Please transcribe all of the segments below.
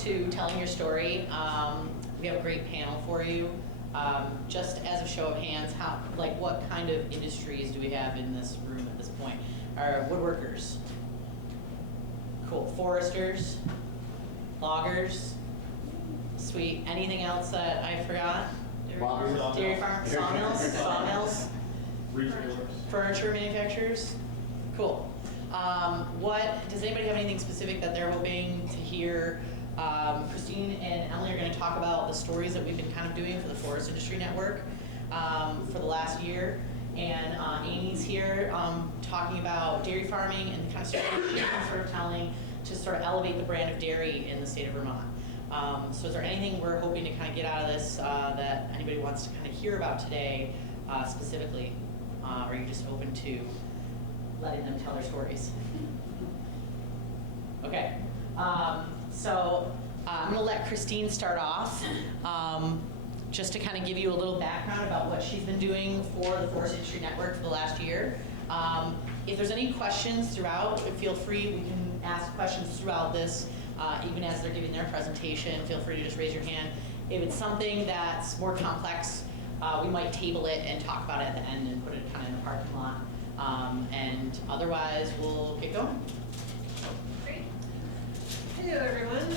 to telling your story. We have a great panel for you. Just as a show of hands, what kind of industries do we have in this room at this point? Our woodworkers, cool. Foresters, loggers, sweet. Anything else that I forgot? Dairy farm, sawmills, furniture manufacturers. Cool. What does anybody have anything specific that they're hoping to hear? Christine and Emily are going to talk about the stories that we've been kind of doing for the Forest Industry Network for the last year. And Amy's here talking about dairy farming and the kind of stories she's been sort of telling to sort of elevate the brand of dairy in the state of Vermont. So is there anything we're hoping to kind of get out of this that anybody wants to kind of hear about today specifically? Or are you just open to letting them tell their stories? Okay. So I'm going to let Christine start off, just to kind of give you a little background about what she's been doing for the Forest Industry Network for the last year. If there's any questions throughout, feel free, we can ask questions throughout this, even as they're giving their presentation. Feel free to just raise your hand. If it's something that's more complex, we might table it and talk about it at the end and put it kind of in the parking lot. And otherwise, we'll get going. Great. Hello, everyone.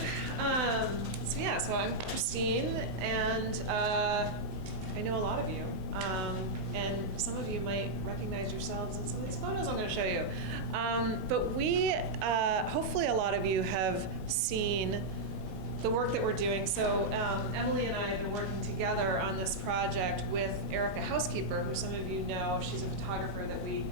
So I'm Christine, and I know a lot of you. And some of you might recognize yourselves in some of these photos I'm going to show you. But we, hopefully a lot of you have seen the work that we're doing. So Emily and I have been working together on this project with Erica Housekeeper, who some of you know. She's a photographer that we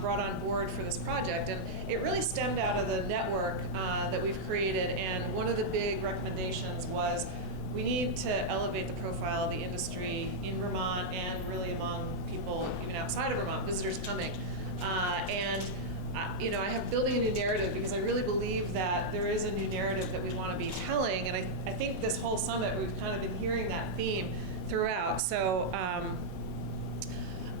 brought on board for this project. And it really stemmed out of the network that we've created. And one of the big recommendations was we need to elevate the profile of the industry in Vermont and really among people even outside of Vermont, visitors coming. I have building a new narrative because I really believe that there is a new narrative that we want to be telling, and I think this whole summit we've kind of been hearing that theme throughout. So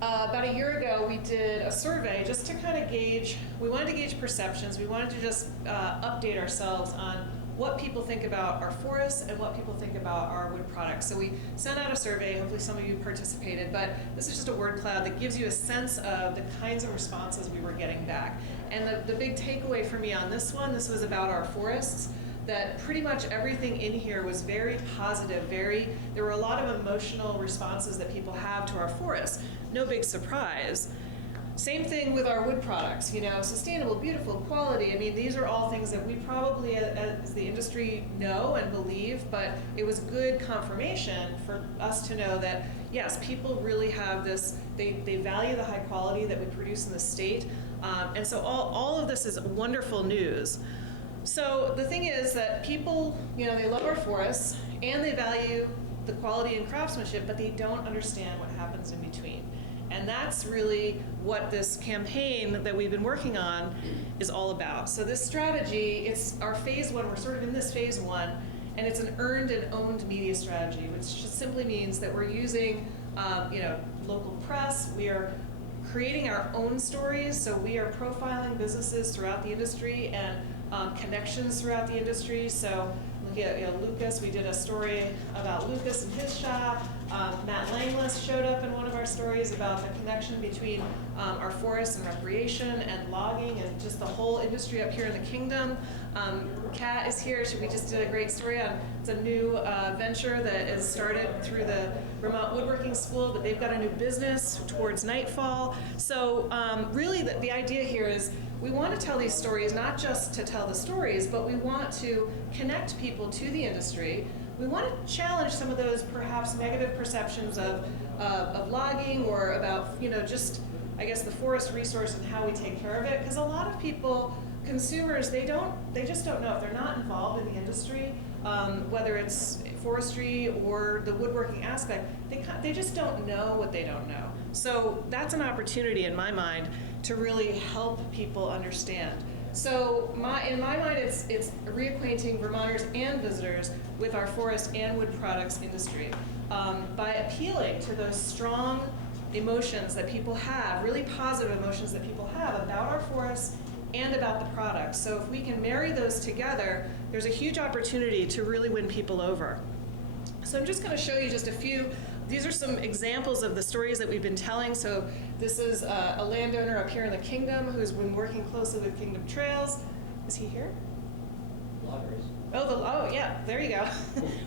about a year ago we did a survey just to kind of gauge, we wanted to gauge perceptions, we wanted to just update ourselves on what people think about our forests and what people think about our wood products. So we sent out a survey, hopefully some of you participated, but this is just a word cloud that gives you a sense of the kinds of responses we were getting back. And the big takeaway for me on this one, this was about our forests, that pretty much everything in here was very positive, there were a lot of emotional responses that people have to our forests. No big surprise. Same thing with our wood products, sustainable, beautiful, quality. I mean, these are all things that we probably as the industry know and believe, but it was good confirmation for us to know that, yes, people really have this, they value the high quality that we produce in the state. And so all of this is wonderful news. So the thing is that people, they love our forests and they value the quality and craftsmanship, but they don't understand what happens in between. And that's really what this campaign that we've been working on is all about. So this strategy, it's our phase one, we're sort of in this phase one, and it's an earned and owned media strategy, which just simply means that we're using local press, we are creating our own stories, so we are profiling businesses throughout the industry and connections throughout the industry. So looking at Lucas, we did a story about Lucas and his shop. Matt Langless showed up in one of our stories about the connection between our forests and recreation and logging and just the whole industry up here in the kingdom. Kat is here. We just did a great story on, it's a new venture that is started through the Vermont Woodworking School, but they've got a new business towards nightfall. So really the idea here is we want to tell these stories not just to tell the stories, but we want to connect people to the industry. We want to challenge some of those perhaps negative perceptions of logging or about, just, I guess, the forest resource and how we take care of it. Because a lot of people, consumers, they just don't know. If they're not involved in the industry, whether it's forestry or the woodworking aspect, they just don't know what they don't know. So that's an opportunity in my mind to really help people understand. So in my mind, it's reacquainting Vermonters and visitors with our forest and wood products industry by appealing to those strong emotions that people have, really positive emotions that people have about our forests and about the product. So if we can marry those together, there's a huge opportunity to really win people over. So I'm just going to show you just a few. These are some examples of the stories that we've been telling. So this is a landowner up here in the Kingdom who's been working closely with Kingdom Trails. Is he here? Loggers. Oh, yeah, there you go.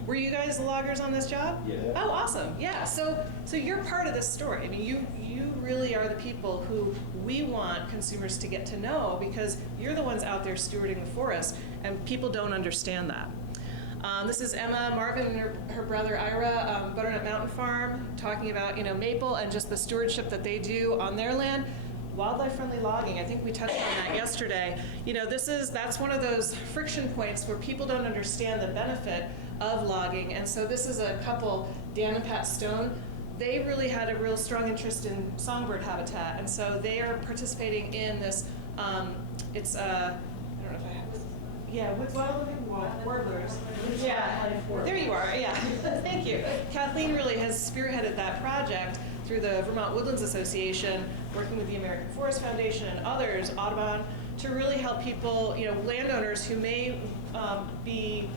Were you guys the loggers on this job? Yeah. Oh, awesome. Yeah. So you're part of this story. I mean, you really are the people who we want consumers to get to know, because you're the ones out there stewarding the forest, and people don't understand that. This is Emma Marvin and her brother Ira, Butternut Mountain Farm, talking about maple and just the stewardship that they do on their land. Wildlife-friendly logging, I think we touched on that yesterday. That's one of those friction points where people don't understand the benefit of logging. And so this is a couple, Dan and Pat Stone. They really had a real strong interest in songbird habitat, and so they are participating in this. It's I don't know if I have. Yeah, with wild-living warblers. Yeah, there you are. Yeah, thank you. Kathleen really has spearheaded that project through the Vermont Woodlands Association, working with the American Forest Foundation and others, Audubon, to really help people, landowners who may be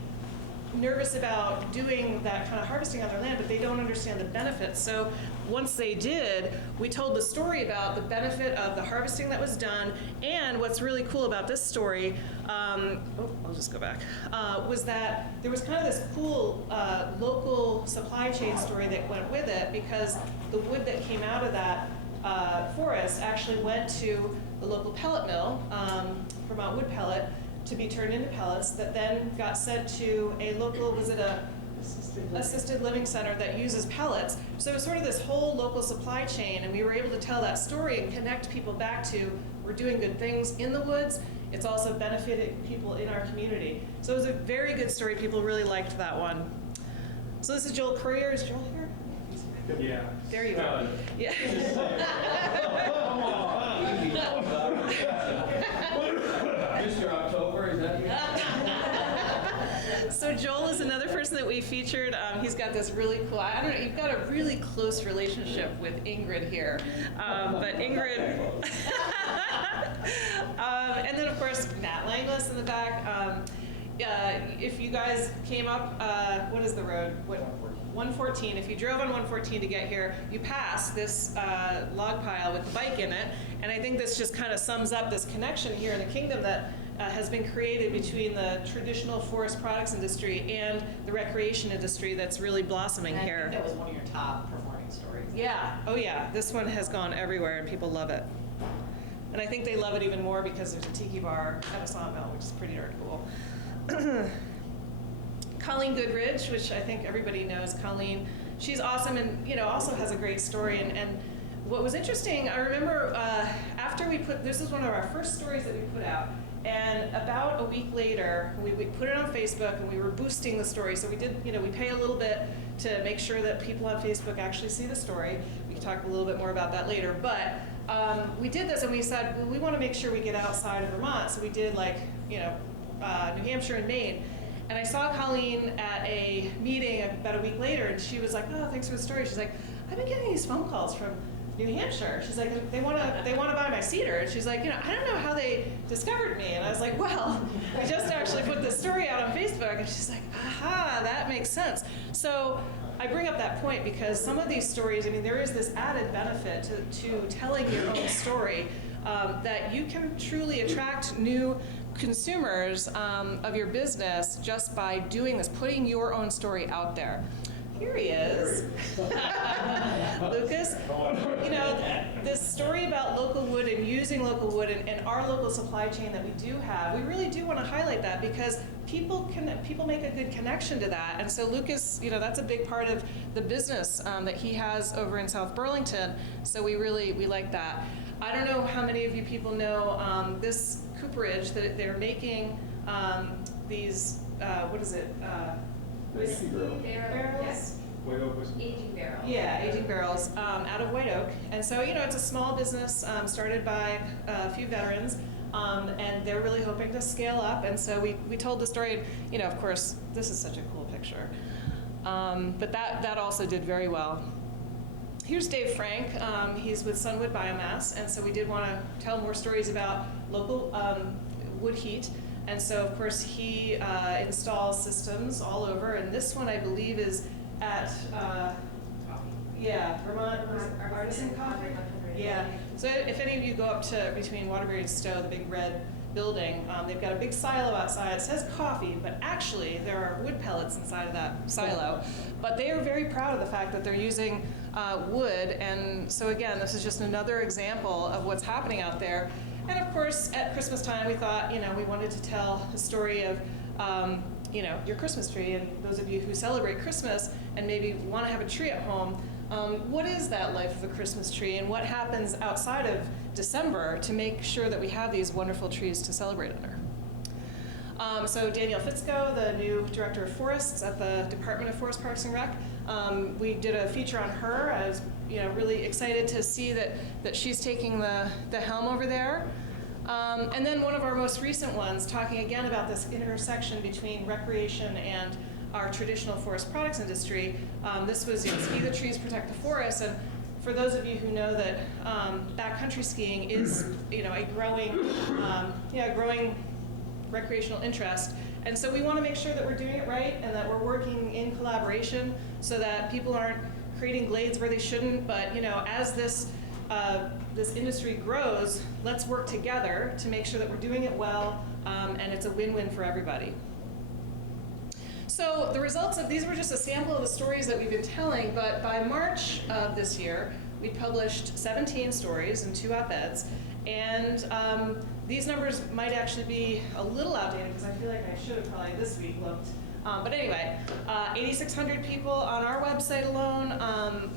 nervous about doing that kind of harvesting on their land, but they don't understand the benefits. So once they did, we told the story about the benefit of the harvesting that was done, and what's really cool about this story, I'll just go back, was that there was kind of this cool local supply chain story that went with it, because the wood that came out of that forest actually went to the local pellet mill, Vermont Wood Pellet, to be turned into pellets that then got sent to a local, was it a assisted living center that uses pellets. So it was sort of this whole local supply chain, and we were able to tell that story and connect people back to, we're doing good things in the woods. It's also benefited people in our community. So it was a very good story. People really liked that one. So this is Joel Courier. Is Joel here? Yeah. There you are. Yeah. Come on. Mr. October, is that you? So Joel is another person that we featured. He's got this really cool, I don't know, you've got a really close relationship with Ingrid here. But Ingrid, and then of course, Matt Langlis in the back. If you guys came up, what is the road? 114. If you drove on 114 to get here, you pass this log pile with the bike in it. And I think this just kind of sums up this connection here in the Kingdom that has been created between the traditional forest products industry and the recreation industry that's really blossoming And I here. think that was one of your top performing stories. Yeah, oh yeah, this one has gone everywhere and people love it. And I think they love it even more because there's a tiki bar at a sawmill, which is pretty darn cool. Coleen Goodrich, which I think everybody knows Coleen, she's awesome and also has a great story. And what was interesting, I remember after we this is one of our first stories that we put out, and about a week later, we put it on Facebook and we were boosting the story. So we did, we pay a little bit to make sure that people on Facebook actually see the story. We can talk a little bit more about that later. But we did this and we said, well, we want to make sure we get outside of Vermont. So we did New Hampshire and Maine. And I saw Coleen at a meeting about a week later, and she was like, "Oh, thanks for the story." She's like, "I've been getting these phone calls from New Hampshire." She's like, "They want to buy my cedar." And she's like, "I don't know how they discovered me." And I was like, "Well, I just actually put this story out on Facebook." And she's like, "Aha, that makes sense." So I bring up that point because some of these stories, there is this added benefit to telling your own story, that you can truly attract new consumers of your business just by doing this, putting your own story out there. Here he is. Lucas, this story about local wood and using local wood and our local supply chain that we do have, we really do want to highlight that because people make a good connection to that. And so Lucas, that's a big part of the business that he has over in South Burlington. So we like that. I don't know how many of you people know this cooperage that they're making these, what is it? Whiskey barrels? Yes. White oak whiskey. Aging barrels. Yeah, aging barrels out of white oak. And so, it's a small business started by a few veterans, and they're really hoping to scale up. And so we told the story, of course, this is such a cool picture. But that also did very well. here's Dave Frank. He's with Sunwood Biomass, and so we did want to tell more stories about local wood heat. And so, of course, he installs systems all over, and this one, I believe, is at Vermont Artisan Coffee. Yeah. So if any of you go up to between Waterbury and Stowe, the big red building, they've got a big silo outside. It says coffee, but actually there are wood pellets inside of that silo. But they are very proud of the fact that they're using wood, and so again, this is just another example of what's happening out there. And of course, at Christmas time, we thought, we wanted to tell the story of, your Christmas tree, and those of you who celebrate Christmas and maybe want to have a tree at home, what is that life of a Christmas tree, and what happens outside of December to make sure that we have these wonderful trees to celebrate under? So Danielle Fitzko, the new Director of Forests at the Department of Forest Parks and Rec, we did a feature on her. I was really excited to see that she's taking the helm over there. And then one of our most recent ones, talking again about this intersection between recreation and our traditional forest products industry. This was Ski the Trees, Protect the Forest. And for those of you who know that backcountry skiing is a growing recreational interest. And so we want to make sure that we're doing it right and that we're working in collaboration so that people aren't creating glades where they shouldn't. But as this industry grows, let's work together to make sure that we're doing it well, and it's a win-win for everybody. So the results of these were just a sample of the stories that we've been telling, but by March of this year, we published 17 stories and 2 op-eds, and these numbers might actually be a little outdated because I feel like I should have probably this week looked. But anyway, 8,600 people on our website alone,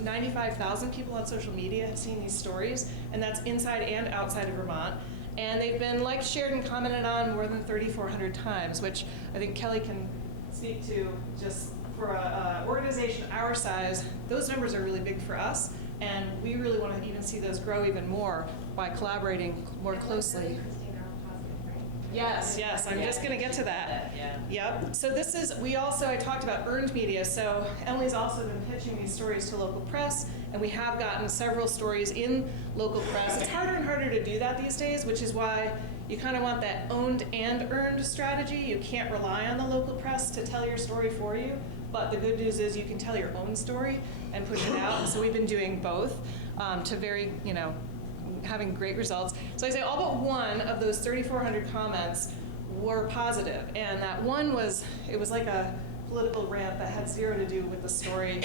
95,000 people on social media have seen these stories, and that's inside and outside of Vermont. And they've been liked, shared, and commented on more than 3,400 times, which I think Kelly can speak to. Just for an organization our size, those numbers are really big for us, and we really want to even see those grow even more by collaborating more closely. Yes, I'm just going to get to that. Yep. So this is, I talked about earned media. So Emily's also been pitching these stories to local press, and we have gotten several stories in local press. It's harder and harder to do that these days, which is why you kind of want that owned and earned strategy. You can't rely on the local press to tell your story for you, but the good news is you can tell your own story and push it out. So we've been doing both to very, having great results. So I say all but one of those 3,400 comments were positive, and that one was like a political rant that had zero to do with the story,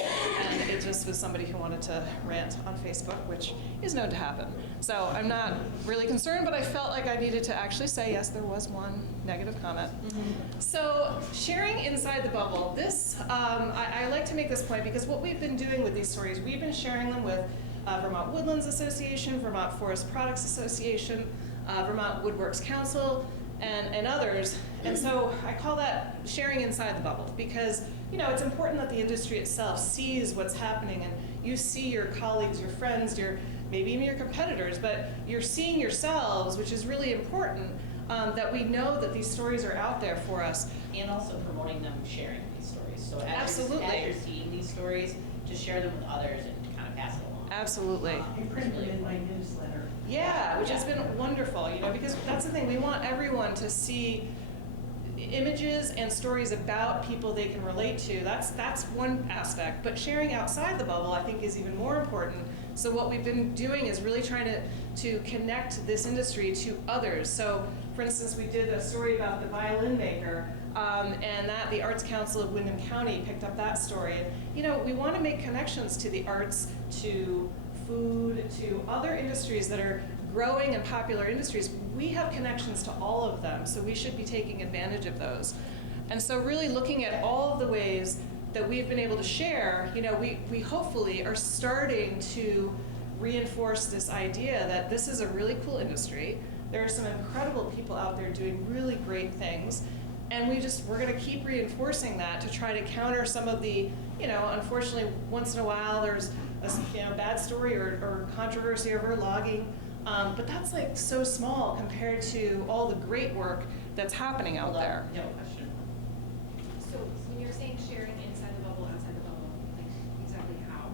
and it just was somebody who wanted to rant on Facebook, which is known to happen. So I'm not really concerned, but I felt like I needed to actually say, yes, there was one negative comment. Mm-hmm. So sharing inside the bubble, this, I like to make this point because what we've been doing with these stories, we've been sharing them with Vermont Woodlands Association, Vermont Forest Products Association, Vermont Woodworks Council, and others. And so I call that sharing inside the bubble because, it's important that the industry itself sees what's happening, and you see your colleagues, your friends, maybe even your competitors, but you're seeing yourselves, which is really important, that we know that these stories are out there for us. And also promoting them, sharing these stories. So Absolutely. As you're seeing these stories, to share them with others and to kind of pass it along. Absolutely. You printed it in my newsletter. Yeah, which has been wonderful, because that's the thing. We want everyone to see images and stories about people they can relate to. That's one aspect. But sharing outside the bubble, I think, is even more important. So what we've been doing is really trying to connect this industry to others. So, for instance, we did a story about the violin maker, and that the Arts Council of Windham County picked up that story. And, we want to make connections to the arts, to food, to other industries that are growing and popular industries. We have connections to all of them, so we should be taking advantage of those. And so really looking at all of the ways that we've been able to share, we hopefully are starting to reinforce this idea that this is a really cool industry. There are some incredible people out there doing really great things, and we're going to keep reinforcing that to try to counter some of the, unfortunately, once in a while there's a bad story or controversy over logging, but that's like so small compared to all the great work that's happening out there. No question. So when you're saying sharing inside the bubble, outside the bubble, like exactly how?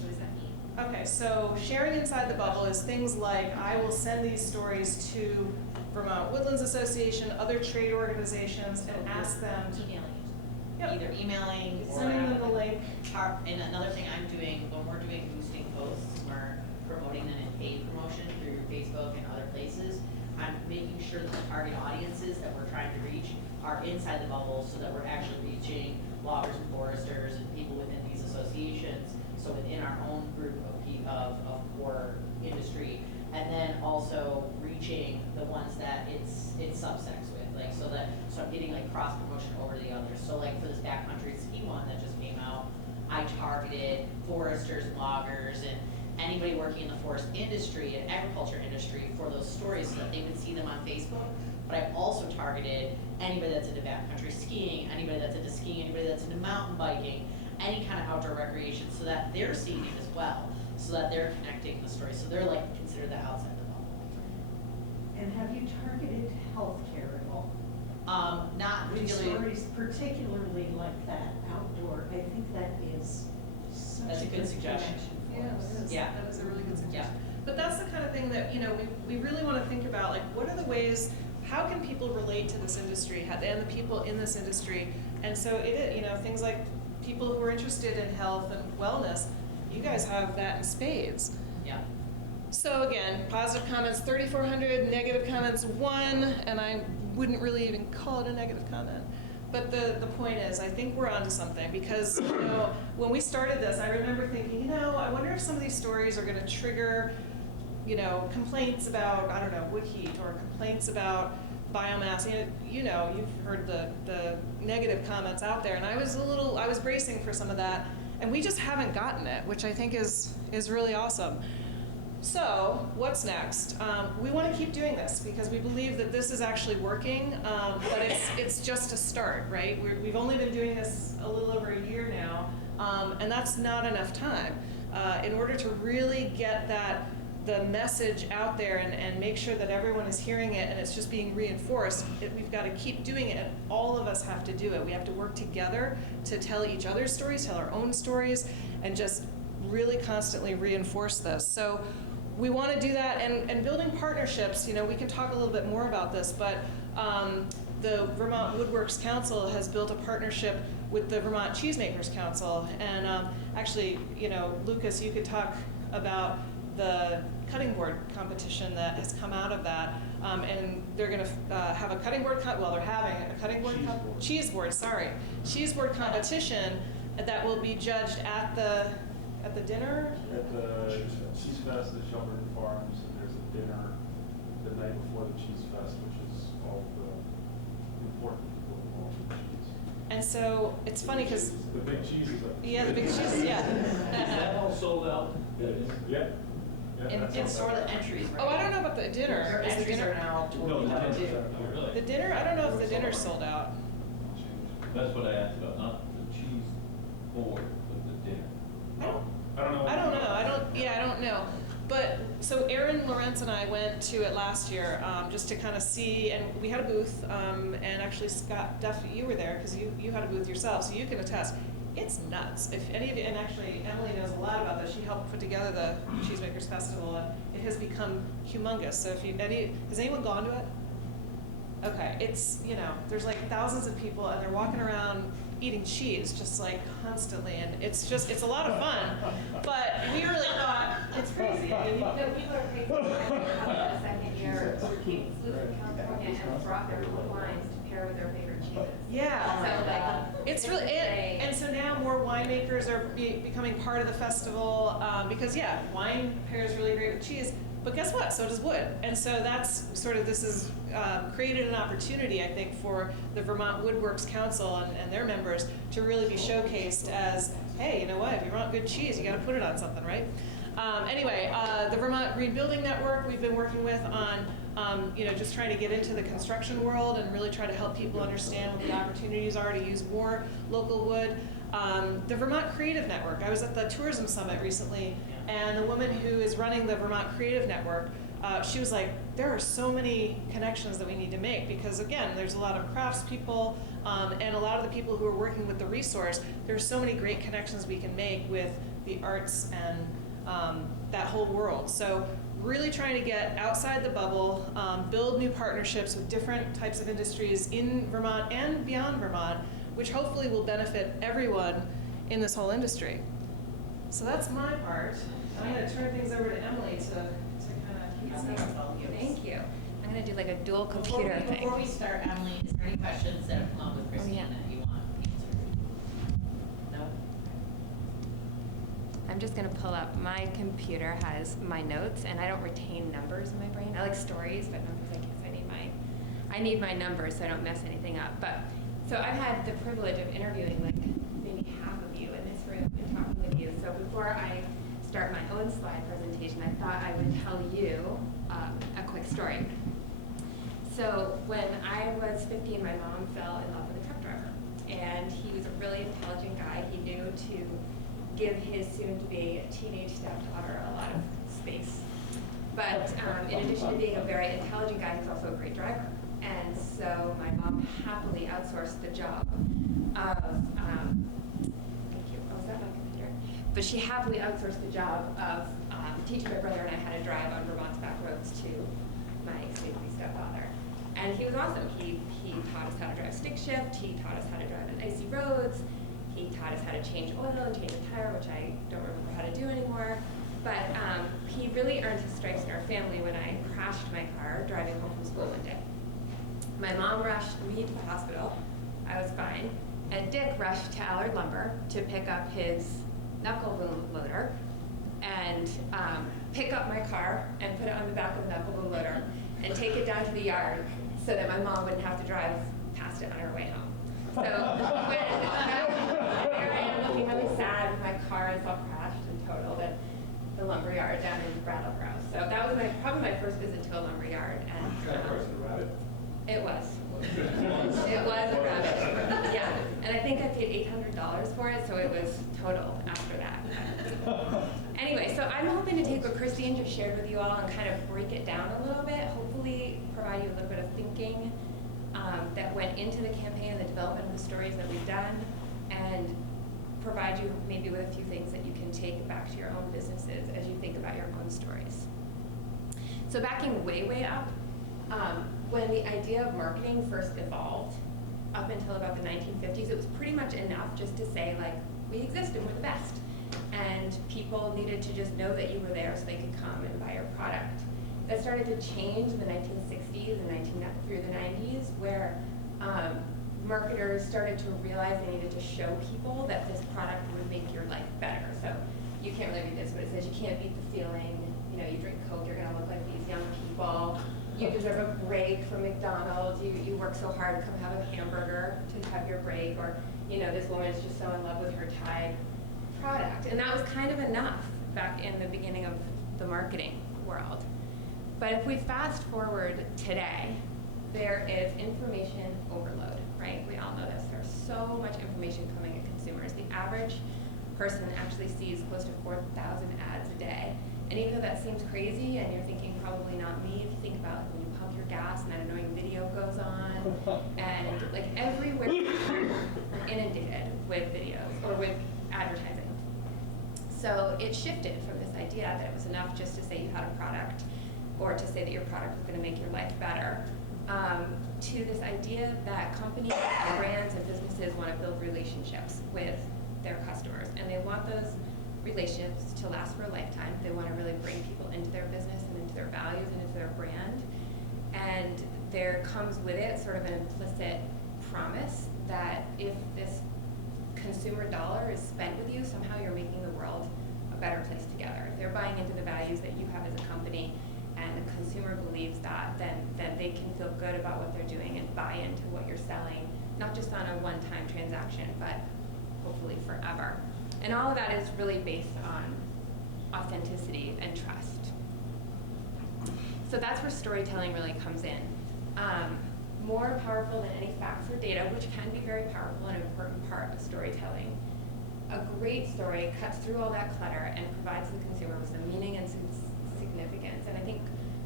What does that mean? Okay, so sharing inside the bubble is things like I will send these stories to Vermont Woodlands Association, other trade organizations, and ask them to. Emailing. Yep. Either emailing or. Sending them the link. And another thing I'm doing, when we're doing boosting posts, we're promoting them in paid promotion through Facebook and other places. I'm making sure that the target audiences that we're trying to reach are inside the bubble so that we're actually reaching loggers and foresters and people within these associations, so within our own group of core industry, and then also reaching the ones that it's subsects with, like so I'm getting like cross promotion over the others. So like for this backcountry ski one that just came out, I targeted foresters and loggers and anybody working in the forest industry and agriculture industry for those stories so that they would see them on Facebook. But I also targeted anybody that's into backcountry skiing, anybody that's into skiing, anybody that's into mountain biking, any kind of outdoor recreation, so that they're seeing it as well, so that they're connecting the story. So they're like considered the outside the bubble. And have you targeted healthcare at all? Not These particularly. stories, particularly like that outdoor, I think that is such That's a good suggestion. connection for Yeah, us. it is. Yeah. That is a really good suggestion. Yeah. But that's the kind of thing that, we really want to think about, like, what are the ways, how can people relate to this industry and the people in this industry? And so things like people who are interested in health and wellness, you guys have that in spades. Yeah. So again, positive comments 3,400, negative comments 1, and I wouldn't really even call it a negative comment. But the point is, I think we're onto something because, when we started this, I remember thinking, I wonder if some of these stories are going to trigger, complaints about, I don't know, wood heat or complaints about biomass. You've heard the negative comments out there, and I was bracing for some of that, and we just haven't gotten it, which I think is really awesome. So what's next? We want to keep doing this because we believe that this is actually working, but it's just a start, right? We've only been doing this a little over a year now, and that's not enough time. In order to really get the message out there and make sure that everyone is hearing it and it's just being reinforced, we've got to keep doing it, and all of us have to do it. We have to work together to tell each other's stories, tell our own stories, and just really constantly reinforce this. So we want to do that, and building partnerships, we can talk a little bit more about this, but the Vermont Woodworks Council has built a partnership with the Vermont Cheesemakers Council, and actually, Lucas, you could talk about the cutting board competition that has come out of that, and they're going to have a cutting board, they're having a cutting board, cheese board competition that will be judged at the dinner? At the Cheese Fest at Shelburne Farms, and there's a dinner the night before the Cheese Fest, which is all the important people involved in cheese. And so it's funny because The big cheeses. the big cheese, yeah. Is that all sold out? Yeah. And that's for all the that. entries, right? Oh, I don't know about the dinner. Their Is the entries dinner are now No, the out dinner. too. Oh, really? the dinner? I don't know if the dinner's sold out. That's what I asked about, not the cheese board, but the dinner. I don't know. I don't know. I don't know. But so Aaron Lawrence and I went to it last year just to kind of see, and we had a booth. And actually, Scott Duff, you were there because you had a booth yourself, so you can attest. It's nuts. If any of you, and actually Emily knows a lot about this. She helped put together the Cheesemakers Festival, and it has become humongous. So if has anyone gone to it? Okay, it's there's like thousands of people, and they're walking around eating cheese just like constantly, and it's a lot of fun. But we really thought it's crazy. I mean, No, people are crazy. I the second year, we came flew from California and brought their own wines to pair with their favorite cheeses. yeah. So like, It's really, and so now more winemakers are becoming part of the festival because wine pairs really great with cheese. But guess what? So does wood. And so that's this has created an opportunity, I think, for the Vermont Woodworks Council and their members to really be showcased as, hey, you know what? If you want good cheese, you got to put it on something, right? Anyway, the Vermont Green Building Network we've been working with on just trying to get into the construction world and really try to help people understand what the opportunities are to use more local wood. The Vermont Creative Network. I was at the Tourism Summit recently, and the woman who is running the Vermont Creative Network, she was like, there are so many connections that we need to make because, again, there's a lot of craftspeople and a lot of the people who are working with the resource. There's so many great connections we can make with the arts and that whole world. So really trying to get outside the bubble, build new partnerships with different types of industries in Vermont and beyond Vermont, which hopefully will benefit everyone in this whole industry. So that's my part. I'm going to turn things over to Emily to kind of keep us all. Thank you. I'm gonna do like a dual computer thing. Before we start, Emily, is there any questions that have come up with Christine yeah. that you want answered? No? I'm just gonna pull up, my computer has my notes, and I don't retain numbers in my brain. I like stories, but numbers I guess I need my numbers so I don't mess anything up. But, so I've had the privilege of interviewing like maybe half of you in this room and talking with you. So before I start my own slide presentation, I thought I would tell you a quick story. So when I was 15, my mom fell in love with a truck driver, and he was a really intelligent guy. He knew to give his soon-to-be teenage stepdaughter a lot of space. But in addition to being a very intelligent guy, he's also a great driver. And so my mom happily outsourced the job of, thank you, oh, is that my computer? But she happily outsourced the job of teaching my brother and I how to drive on Vermont's back roads to my soon-to-be stepfather. And he was awesome. He taught us how to drive stick shift. He taught us how to drive on icy roads. He taught us how to change oil and change a tire, which I don't remember how to do anymore. But he really earned his stripes in our family when I crashed my car driving home from school one day. My mom rushed me to the hospital. I was fine. And Dick rushed to Allard Lumber to pick up his knuckle boom loader and pick up my car and put it on the back of the knuckle boom loader and take it down to the yard so that my mom wouldn't have to drive past it on her way home. So when there I am looking really sad with my car is all crashed and totaled at the lumber yard down in Brattleboro. So that was probably my first visit to a lumber yard. And it was. It was a rabbit. Yeah. And I think I paid $800 for it, so it was total after that. Anyway, so I'm hoping to take what Christine just shared with you all and kind of break it down a little bit, hopefully provide you a little bit of thinking that went into the campaign and the development of the stories that we've done, and provide you maybe with a few things that you can take back to your own businesses as you think about your own stories. So backing way up, when the idea of marketing first evolved, up until about the 1950s, it was pretty much enough just to say, like, we exist and we're the best. And people needed to just know that you were there so they could come and buy your product. That started to change in the 1960s and through the 90s, where marketers started to realize they needed to show people that this product would make your life better. So you can't really read this, but it says you can't beat the feeling. You know, you drink Coke, you're gonna look like these young people. You deserve a break from McDonald's. You work so hard, come have a hamburger to have your break. Or, you know, this woman is just so in love with her Thai product. And that was kind of enough back in the beginning of the marketing world. But if we fast forward today, there is information overload, right? We all know this. There's so much information coming at consumers. The average person actually sees close to 4,000 ads a day. And even though that seems crazy, and you're thinking probably not me, if you think about when you pump your gas and that annoying video goes on, and like everywhere we're inundated with videos or with advertising. So it shifted from this idea that it was enough just to say you had a product or to say that your product was going to make your life better, to this idea that companies and brands and businesses want to build relationships with their customers, and they want those relationships to last for a lifetime. They want to really bring people into their business and into their values and into their brand. And there comes with it sort of an implicit promise that if this consumer dollar is spent with you, somehow you're making the world a better place together. If they're buying into the values that you have as a company and the consumer believes that, then they can feel good about what they're doing and buy into what you're selling, not just on a one-time transaction, but hopefully forever. And all of that is really based on authenticity and trust. So that's where storytelling really comes in. More powerful than any facts or data, which can be very powerful and an important part of storytelling. A great story cuts through all that clutter and provides the consumer with some meaning and some significance. And I think,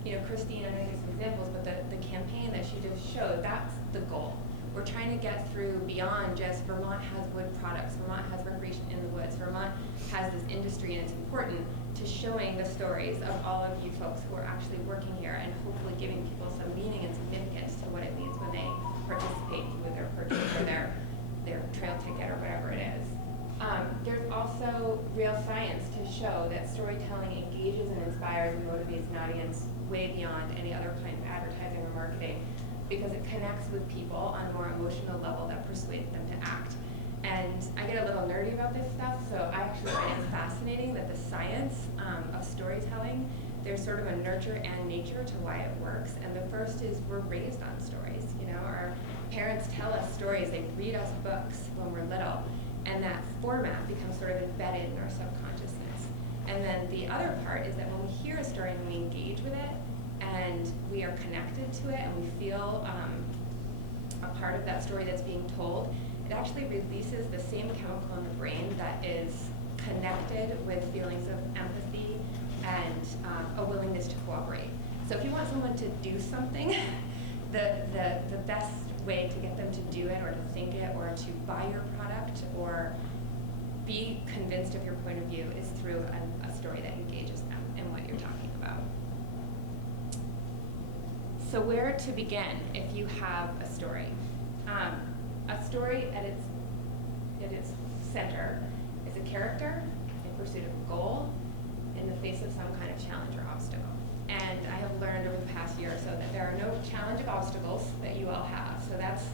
you know, Christine, I'm going to give some examples, but the campaign that she just showed, that's the goal. We're trying to get through beyond just Vermont has wood products, Vermont has recreation in the woods, Vermont has this industry, and it's important to showing the stories of all of you folks who are actually working here and hopefully giving people some meaning and significance to what it means when they participate with their purchase or their trail ticket or whatever it is. There's also real science to show that storytelling engages and inspires and motivates an audience way beyond any other kind of advertising or marketing, because it connects with people on a more emotional level that persuades them to act. And I get a little nerdy about this stuff, so I actually find it fascinating that the science of storytelling, there's sort of a nurture and nature to why it works. And the first is we're raised on stories. You know, our parents tell us stories, they read us books when we're little, and that format becomes sort of embedded in our subconsciousness. And then the other part is that when we hear a story and we engage with it, and we are connected to it, and we feel a part of that story that's being told, it actually releases the same chemical in the brain that is connected with feelings of empathy and a willingness to cooperate. So if you want someone to do something, the best way to get them to do it or to think it or to buy your product or be convinced of your point of view is through a story that engages them in what you're talking about. So where to begin if you have a story? A story at its center is a character in pursuit of a goal in the face of some kind of challenge or obstacle. And I have learned over the past year or so that there are no challenging obstacles that you all have. So that's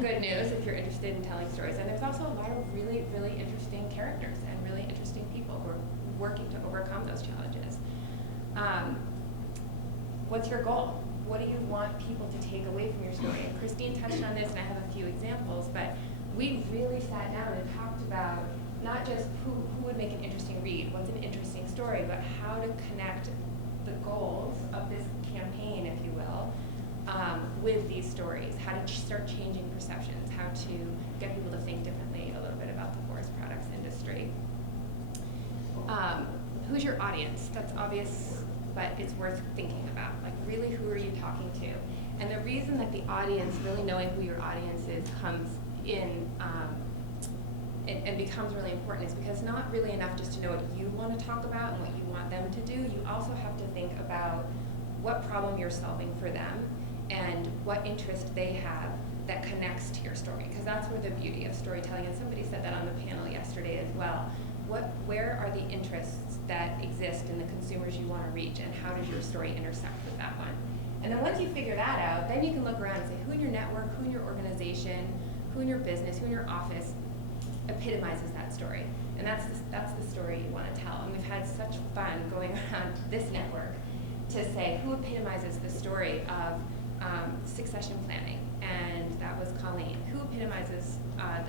good news if you're interested in telling stories. And there's also a lot of really, really interesting characters and really interesting people who are working to overcome those challenges. What's your goal? What do you want people to take away from your story? And Christine touched on this, and I have a few examples, but we really sat down and talked about not just who would make an interesting read, what's an interesting story, but how to connect the goals of this campaign, if you will, with these stories, how to start changing perceptions, how to get people to think differently a little bit about the forest products industry. Who's your audience? That's obvious, but it's worth thinking about. Like, really, who are you talking to? And the reason that the audience, really knowing who your audience is, comes in and becomes really important is because it's not really enough just to know what you want to talk about and what you want them to do. You also have to think about what problem you're solving for them and what interest they have that connects to your story, because that's where the beauty of storytelling, and somebody said that on the panel yesterday as well. Where are the interests that exist in the consumers you want to reach, and how does your story intersect with that one? And then once you figure that out, then you can look around and say, who in your network, who in your organization, who in your business, who in your office epitomizes that story. And that's the story you want to tell. And we've had such fun going around this network to say who epitomizes the story of succession planning, and that was Coleen. Who epitomizes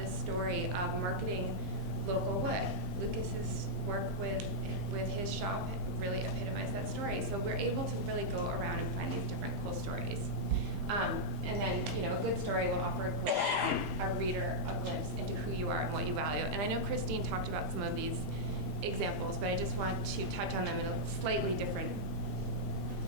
the story of marketing local wood? Lucas's work with his shop really epitomized that story. So we're able to really go around and find these different cool stories. And then, a good story will offer a reader a glimpse into who you are and what you value. And I know Christine talked about some of these examples, but I just want to touch on them in a slightly different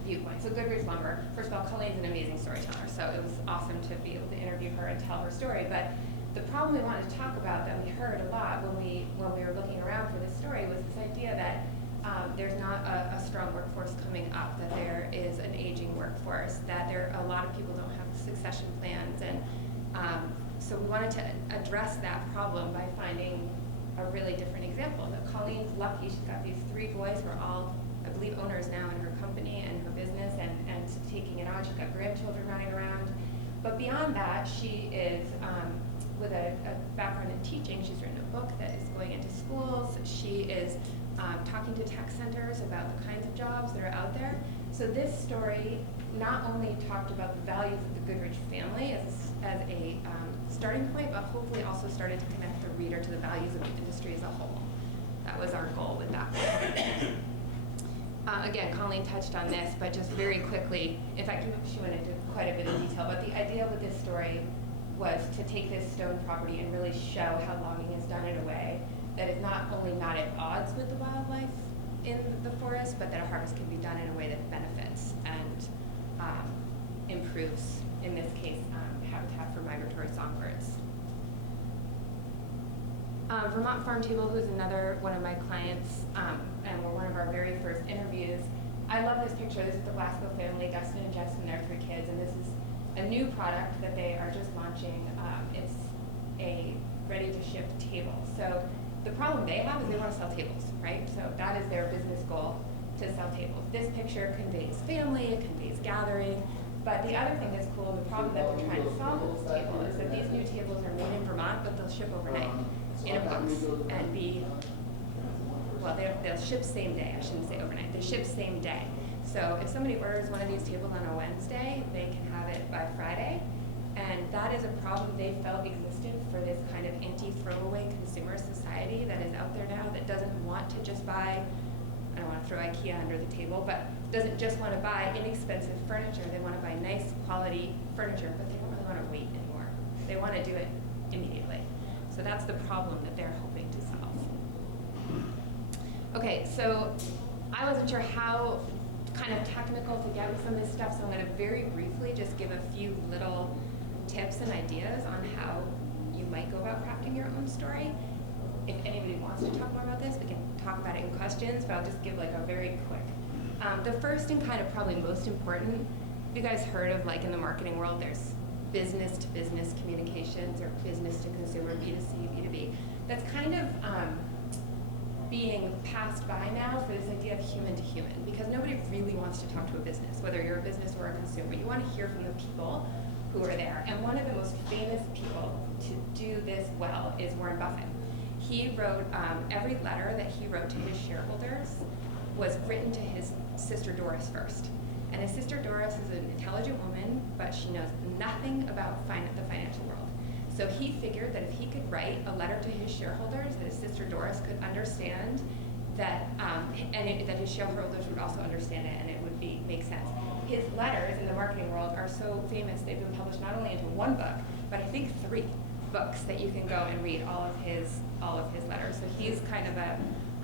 viewpoint. So Goodrich Lumber, first of all, Colleen's an amazing storyteller, so it was awesome to be able to interview her and tell her story. But the problem we wanted to talk about that we heard a lot when we were looking around for this story was this idea that there's not a strong workforce coming up, that there is an aging workforce, that a lot of people don't have succession plans, and so we wanted to address that problem by finding a really different example. That Colleen's lucky; she's got these 3 boys who are all, I believe, owners now in her company and her business, and taking it on. She's got grandchildren running around, but beyond that, she is with a background in teaching. She's written a book that is going into schools. She is talking to tech centers about the kinds of jobs that are out there. So this story not only talked about the values of the Goodrich family as a starting point, but hopefully also started to connect the reader to the values of the industry as a whole. That was our goal with that one. Again, Coleen touched on this, but just very quickly, in fact, she went into quite a bit of detail, but the idea with this story was to take this stone property and really show how logging is done in a way that is not only not at odds with the wildlife in the forest, but that a harvest can be done in a way that benefits and improves, in this case, habitat for migratory songbirds. Vermont Farm Table, who's another one of my clients, and we're one of our very first interviews. I love this picture. This is the Glasgow family, Dustin and Jess and their 3 kids, and this is a new product that they are just launching. It's a ready-to-ship table. So the problem they have is they want to sell tables, right? So that is their business goal, to sell tables. This picture conveys family, it conveys gathering, but the other thing that's cool, the problem that they're trying to solve with this table is that these new tables are made in Vermont, but they'll ship overnight in a box and be, well, they'll ship same day. I shouldn't say overnight. They ship same day. So if somebody orders one of these tables on a Wednesday, they can have it by Friday. And that is a problem they felt existed for this kind of anti-throwaway consumer society that is out there now, that doesn't want to just buy, I don't want to throw IKEA under the table, but doesn't just want to buy inexpensive furniture. They want to buy nice quality furniture, but they don't really want to wait anymore. They want to do it immediately. So that's the problem that they're hoping to solve. Okay, so I wasn't sure how kind of technical to get with some of this stuff, so I'm going to very briefly just give a few little tips and ideas on how you might go about crafting your own story. If anybody wants to talk more about this, we can talk about it in questions, but I'll just give like a very quick. The first and kind of probably most important, you guys heard of, like, in the marketing world, there's business to business communications or business to consumer, B2C, B2B. That's kind of being passed by now for this idea of human to human, because nobody really wants to talk to a business, whether you're a business or a consumer. You want to hear from the people who are there. And one of the most famous people to do this well is Warren Buffett. He wrote, every letter that he wrote to his shareholders was written to his sister Doris first. And his sister Doris is an intelligent woman, but she knows nothing about the financial world. So he figured that if he could write a letter to his shareholders that his sister Doris could understand, that that his shareholders would also understand it, and it would make sense. His letters in the marketing world are so famous, they've been published not only into 1 book, but I think 3 books that you can go and read all of his letters. So he's kind of a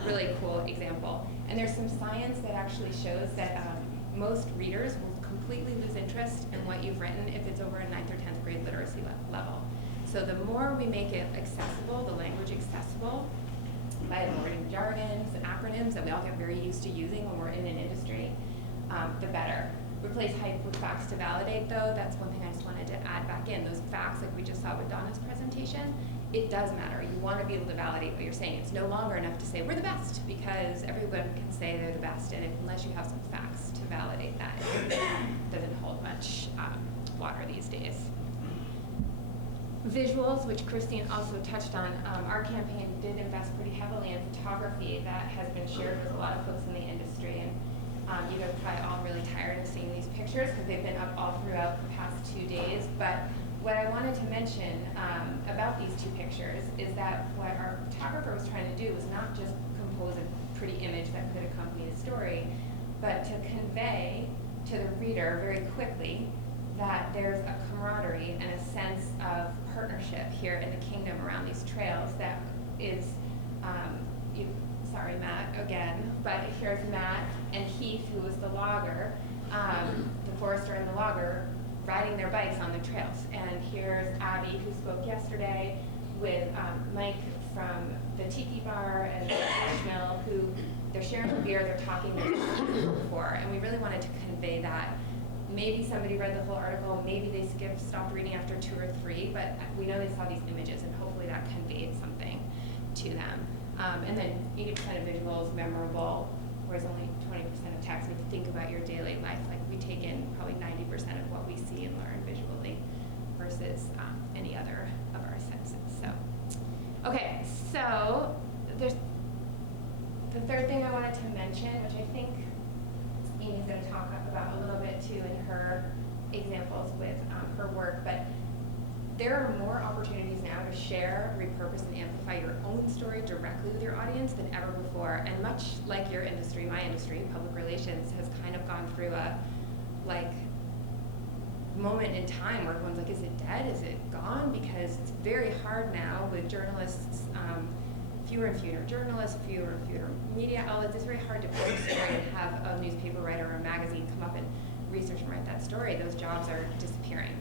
really cool example. And there's some science that actually shows that most readers will completely lose interest in what you've written if it's over a 9th or 10th grade literacy level. So the more we make it accessible, the language accessible, by avoiding jargons and acronyms that we all get very used to using when we're in an industry, the better. Replace hype with facts to validate, though. That's one thing I just wanted to add back in. Those facts, like we just saw with Donna's presentation, it does matter. You want to be able to validate what you're saying. It's no longer enough to say we're the best, because everyone can say they're the best, and unless you have some facts to validate that, it doesn't hold much water these days. Visuals, which Christine also touched on, our campaign did invest pretty heavily in photography that has been shared with a lot of folks in the industry, and you guys are probably all really tired of seeing these pictures because they've been up all throughout the past 2 days. But what I wanted to mention about these 2 pictures is that what our photographer was trying to do was not just compose a pretty image that could accompany the story, but to convey to the reader very quickly that there's a camaraderie and a sense of partnership here in the kingdom around these trails that is, sorry Matt again, but here's Matt and Heath, who was the logger, the forester and the logger, riding their bikes on the trails. And here's Abby, who spoke yesterday, with Mike from the Tiki Bar and the Fish Mill, who they're sharing a beer, they're talking before, and we really wanted to convey that. Maybe somebody read the whole article, maybe they stopped reading after 2 or 3, but we know they saw these images, and hopefully that conveyed something to them. And then 80% of visuals, memorable, whereas only 20% of text. If you think about your daily life, like we take in probably 90% of what we see and learn visually versus any other of our senses. So, okay, so there's the third thing I wanted to mention, which I think Amy's going to talk about a little bit too in her examples with her work, but there are more opportunities now to share, repurpose, and amplify your own story directly with your audience than ever before. And much like your industry, my industry, public relations, has kind of gone through a moment in time where everyone's like, is it dead? Is it gone? Because it's very hard now with journalists, fewer and fewer journalists, fewer and fewer media outlets. It's very hard to put a story and have a newspaper writer or a magazine come up and research and write that story. Those jobs are disappearing.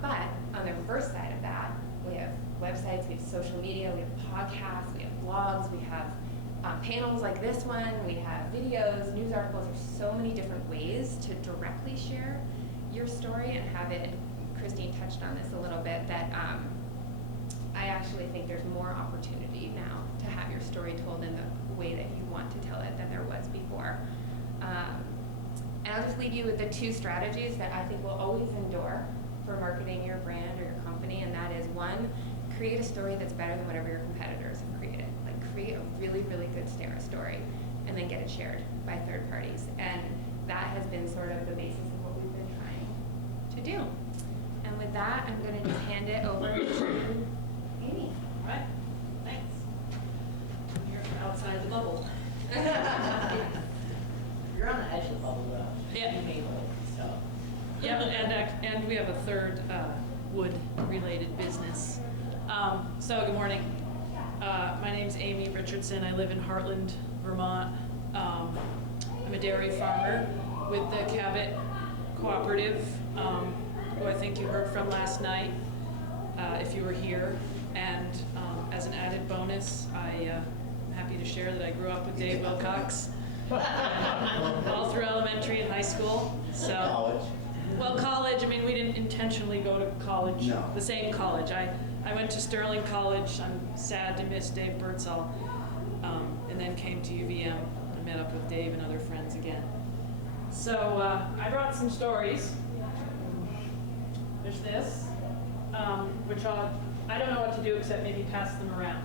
But on the reverse side of that, we have websites, we have social media, we have podcasts, we have blogs, we have panels like this one, we have videos, news articles. There's so many different ways to directly share your story and have it, and Christine touched on this a little bit, that I actually think there's more opportunity now to have your story told in the way that you want to tell it than there was before. And I'll just leave you with the two strategies that I think will always endure for marketing your brand or your company, and that is, one, create a story that's better than whatever your competitors have created. Like, create a really, really good story, and then get it shared by third parties. And that has been sort of the basis of what we've been trying to do. And with that, I'm going to just hand it over to Amy. All right, thanks. You're outside the bubble. You're on the edge of the bubble though. Yeah. You made it, so. Yep, and we have a third wood-related business. So good morning. My name's Amy Richardson. I live in Heartland, Vermont. I'm a dairy farmer with the Cabot Cooperative, who I think you heard from last night, if you were here. And as an added bonus, I'm happy to share that I grew up with Dave Wilcox all through elementary and high school. So, College? well, college, I mean, we didn't intentionally go to college, No. the same college. I went to Sterling College. I'm sad to miss Dave Birdsall, and then came to UVM and met up with Dave and other friends again. So I brought some stories. There's this, which I don't know what to do except maybe pass them around.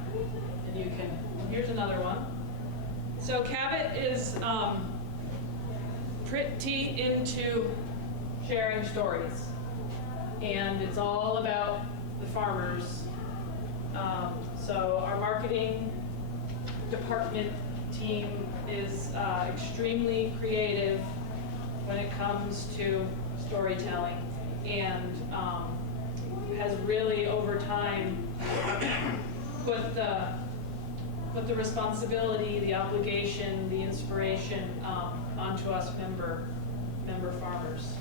And you can, here's another one. So Cabot is pretty into sharing stories, and it's all about the farmers. So our marketing department team is extremely creative when it comes to storytelling, and has really over time put the responsibility, the obligation, the inspiration onto us member farmers.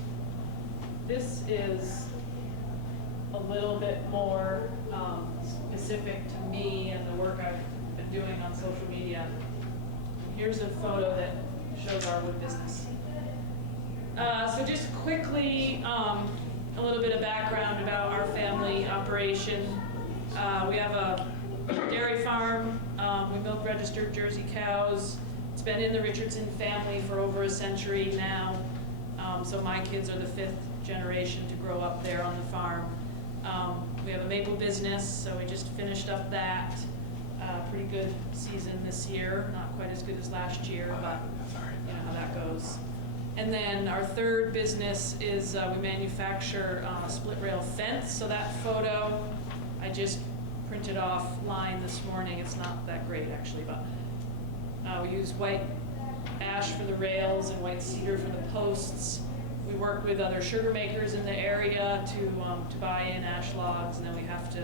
This is a little bit more specific to me and the work I've been doing on social media. Here's a photo that shows our wood business. So just quickly, a little bit of background about our family operation. We have a dairy farm. We milk registered Jersey cows. It's been in the Richardson family for over a century now. So my kids are the 5th generation to grow up there on the farm. We have a maple business, so we just finished up that. Pretty good season this year. Not quite as good as last year, but you know how that goes. And then our third business is we manufacture split rail fence. So that photo I just printed offline this morning. It's not that great actually, but we use white ash for the rails and white cedar for the posts. We work with other sugar makers in the area to buy in ash logs, and then we have to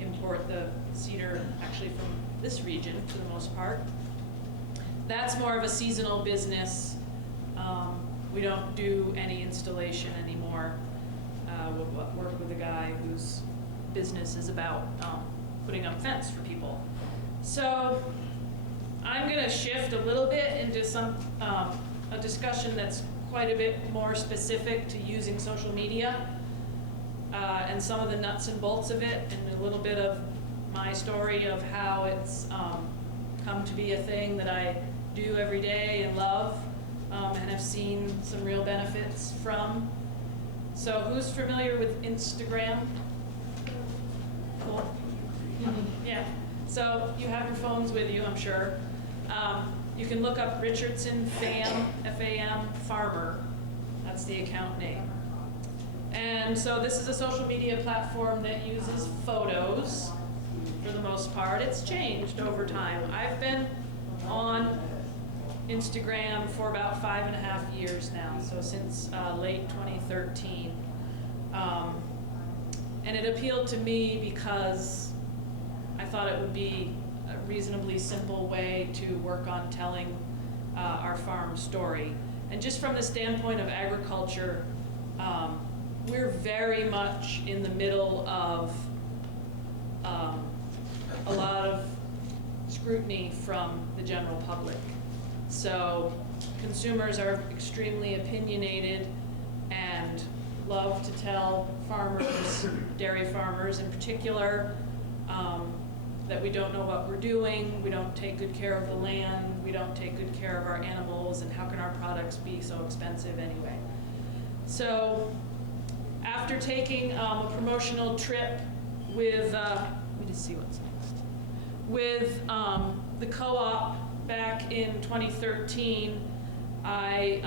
import the cedar actually from this region for the most part. That's more of a seasonal business. We don't do any installation anymore. We'll work with a guy whose business is about putting up fence for people. So I'm going to shift a little bit into a discussion that's quite a bit more specific to using social media and some of the nuts and bolts of it, and a little bit of my story of how it's come to be a thing that I do every day and love, and have seen some real benefits from. So who's familiar with Instagram? Cool. Yeah. So you have your phones with you, I'm sure. You can look up Richardson Fam, F-A-M, Farmer. That's the account name. And so this is a social media platform that uses photos for the most part. It's changed over time. I've been on Instagram for about 5.5 years now, so since late 2013. And it appealed to me because I thought it would be a reasonably simple way to work on telling our farm story. And just from the standpoint of agriculture, we're very much in the middle of a lot of scrutiny from the general public. So consumers are extremely opinionated and love to tell farmers, dairy farmers in particular, that we don't know what we're doing, we don't take good care of the land, we don't take good care of our animals, and how can our products be so expensive anyway? So after taking a promotional trip with, let me just see what's next, with the co-op back in 2013, I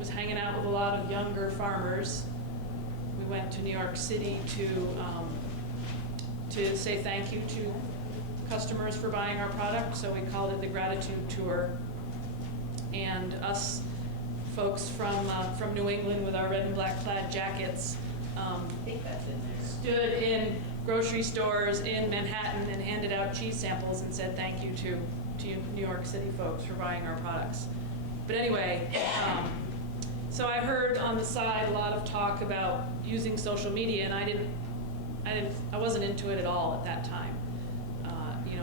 was hanging out with a lot of younger farmers. We went to New York City to say thank you to customers for buying our product, so we called it the Gratitude Tour. And us folks from New England with our red and black plaid jackets I think that's in there. stood in grocery stores in Manhattan and handed out cheese samples and said thank you to you New York City folks for buying our products. But anyway, so I heard on the side a lot of talk about using social media, and I wasn't into it at all at that time.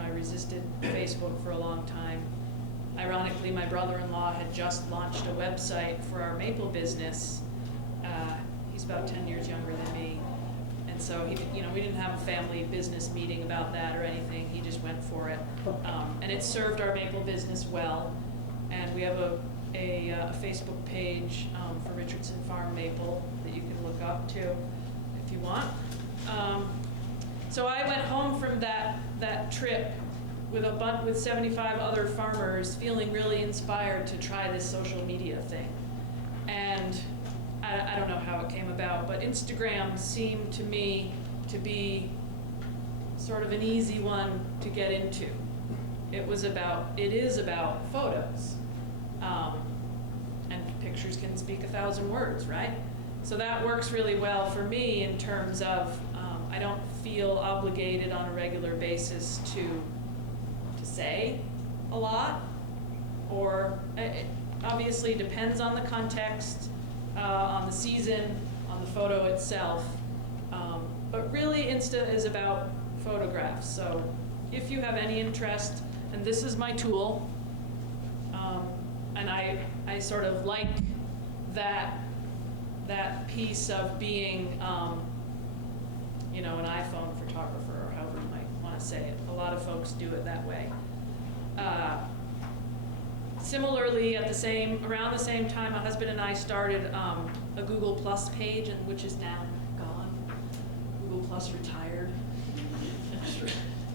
I resisted Facebook for a long time. Ironically, my brother-in-law had just launched a website for our maple business. He's about 10 years younger than me. And so we didn't have a family business meeting about that or anything. He just went for it. And it served our maple business well. And we have a Facebook page for Richardson Farm Maple that you can look up to if you want. So I went home from that trip with 75 other farmers, feeling really inspired to try this social media thing. And I don't know how it came about, but Instagram seemed to me to be sort of an easy one to get into. It is about photos. And pictures can speak 1,000 words, right? So that works really well for me in terms of I don't feel obligated on a regular basis to say a lot, or it obviously depends on the context, on the season, on the photo itself. But really Insta is about photographs. So if you have any interest, and this is my tool, and I sort of like that piece of being an iPhone photographer, or however you might want to say it. A lot of folks do it that way. Similarly, around the same time, my husband and I started a Google Plus page, and which is now gone. Google Plus retired.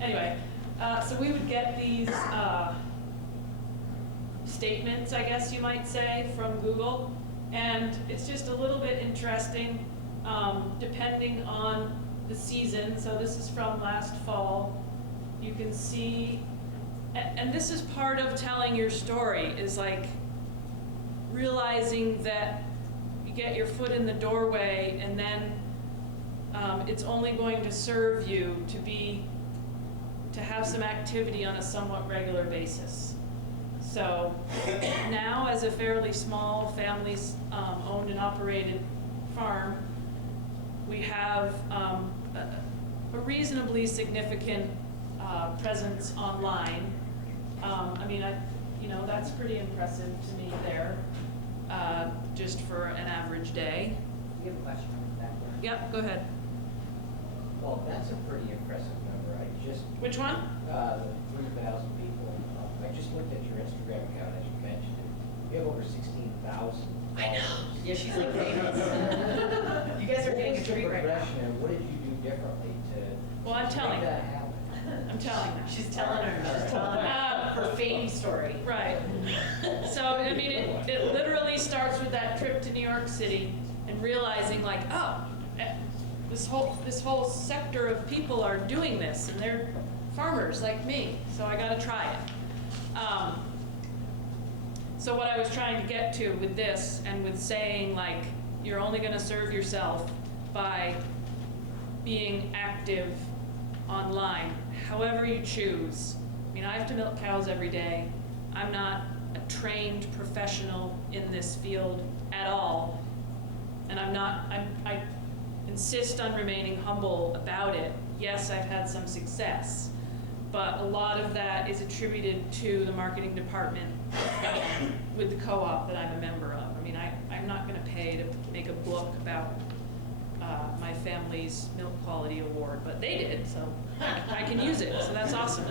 Anyway, so we would get these statements, I guess you might say, from Google, and it's just a little bit interesting depending on the season. So this is from last fall. You can see, and this is part of telling your story, is like realizing that you get your foot in the doorway, and then it's only going to serve you to have some activity on a somewhat regular basis. So now, as a fairly small family owned and operated farm, we have a reasonably significant presence online. That's pretty impressive to me there, just for an average day. You have a question on that one? Yep, go ahead. Well, that's a pretty impressive number. Which one? The 3,000 people. I just looked at your Instagram account, as you mentioned. You have over 16,000 followers. I know. Yeah, she's like famous. You guys are getting a treat right now. And what did you do differently to Well, I'm telling make you. that happen? I'm telling her. She's telling her her fame story. Right. So, it literally starts with that trip to New York City and realizing this whole sector of people are doing this, and they're farmers like me, so I gotta try it. So what I was trying to get to with this, and with saying you're only gonna serve yourself by being active online, however you choose. I have to milk cows every day. I'm not a trained professional in this field at all. And I insist on remaining humble about it. yes, I've had some success, but a lot of that is attributed to the marketing department with the co-op that I'm a member of. I mean, I'm not going to pay to make a book about my family's milk quality award, but they did, so I can use it, so that's awesome.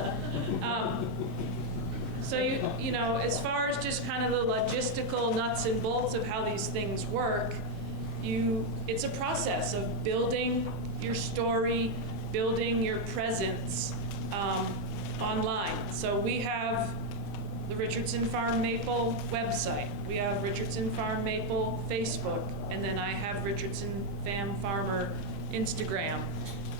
So you know, as far as just kind of the logistical nuts and bolts of how these things work, it's a process of building your story, building your presence online. So we have the Richardson Farm Maple website. We have Richardson Farm Maple Facebook, and then I have Richardson Fam Farmer Instagram.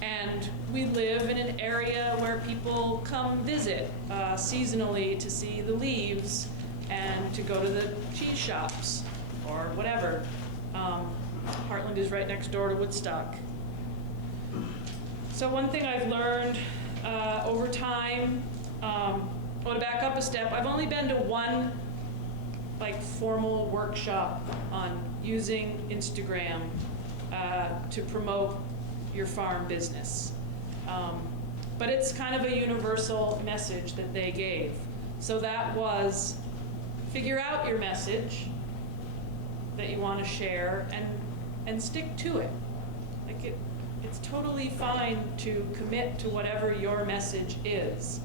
And we live in an area where people come visit seasonally to see the leaves and to go to the cheese shops or whatever. Heartland is right next door to Woodstock. So one thing I've learned over time, to back up a step, I've only been to one formal workshop on using Instagram to promote your farm business. But it's kind of a universal message that they gave. So that was, figure out your message that you want to share and stick to it. It's totally fine to commit to whatever your message is.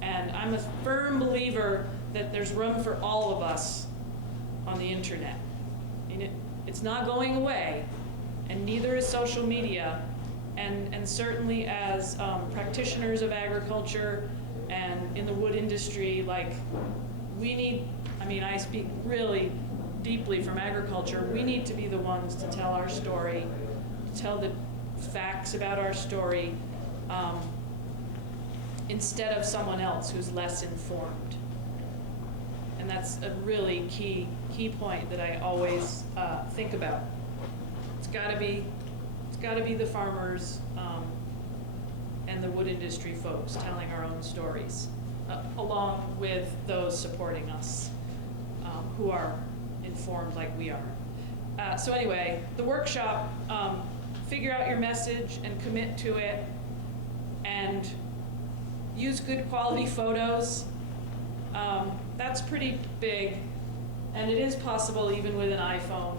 And I'm a firm believer that there's room for all of us on the internet. I mean, it's not going away, and neither is social media. And certainly as practitioners of agriculture and in the wood industry, we need, I speak really deeply from agriculture, we need to be the ones to tell our story, to tell the facts about our story, instead of someone else who's less informed. And that's a really key point that I always think about. It's got to be the farmers and the wood industry folks telling our own stories, along with those supporting us who are informed like we are. So anyway, the workshop, figure out your message and commit to it, and use good quality photos. That's pretty big, and it is possible even with an iPhone.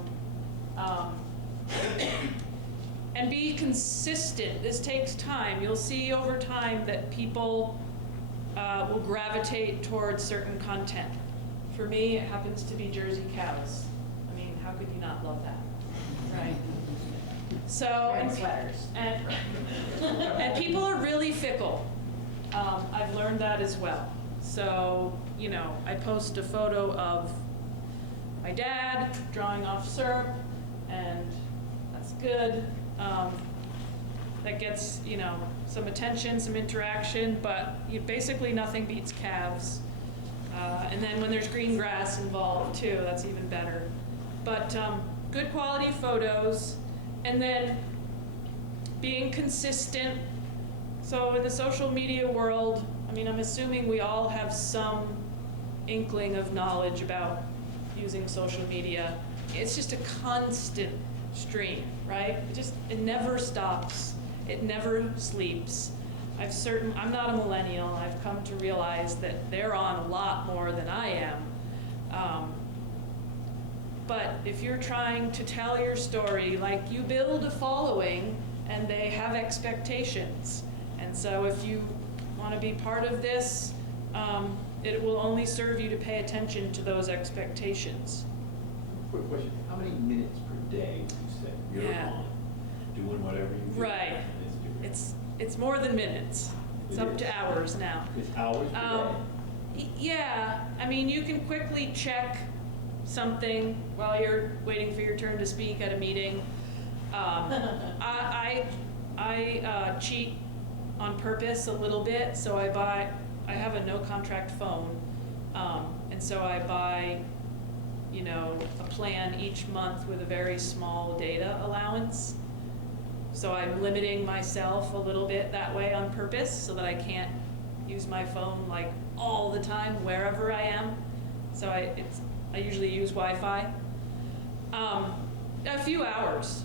And be consistent. This takes time. You'll see over time that people will gravitate towards certain content. For me, it happens to be Jersey cows. I mean, how could you not love that? Right. So, Wearing sweaters. And people are really fickle. I've learned that as well. So, I post a photo of my dad drawing off syrup, and that's good. That gets, some attention, some interaction, but basically nothing beats calves. And then when there's green grass involved too, that's even better. But good quality photos, and then being consistent. So in the social media world, I'm assuming we all have some inkling of knowledge about using social media. It's just a constant stream, right? It never stops. It never sleeps. I'm not a millennial. I've come to realize that they're on a lot more than I am. But if you're trying to tell your story, you build a following and they have expectations. And so if you want to be part of this, it will only serve you to pay attention to those expectations. Quick question, how many minutes per day would you say you're on doing whatever you do? Right. It's more than minutes. It's up to hours now. It's hours per day? Yeah, you can quickly check something while you're waiting for your turn to speak at a meeting. I cheat on purpose a little bit, so I have a no contract phone, and so I buy a plan each month with a very small data allowance. So I'm limiting myself a little bit that way on purpose so that I can't use my phone all the time wherever I am. So I usually use Wi-Fi. A few hours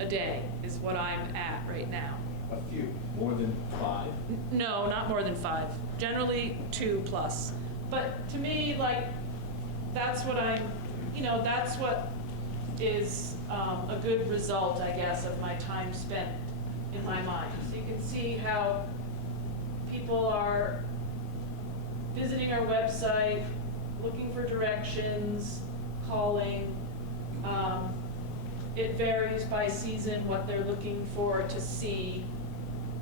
a day is what I'm at right now. A few, more than 5? No, not more than 5. Generally 2+. But to me, like, that's what that's what is a good result, I guess, of my time spent in my mind. So you can see how people are visiting our website, looking for directions, calling. It varies by season what they're looking for to see.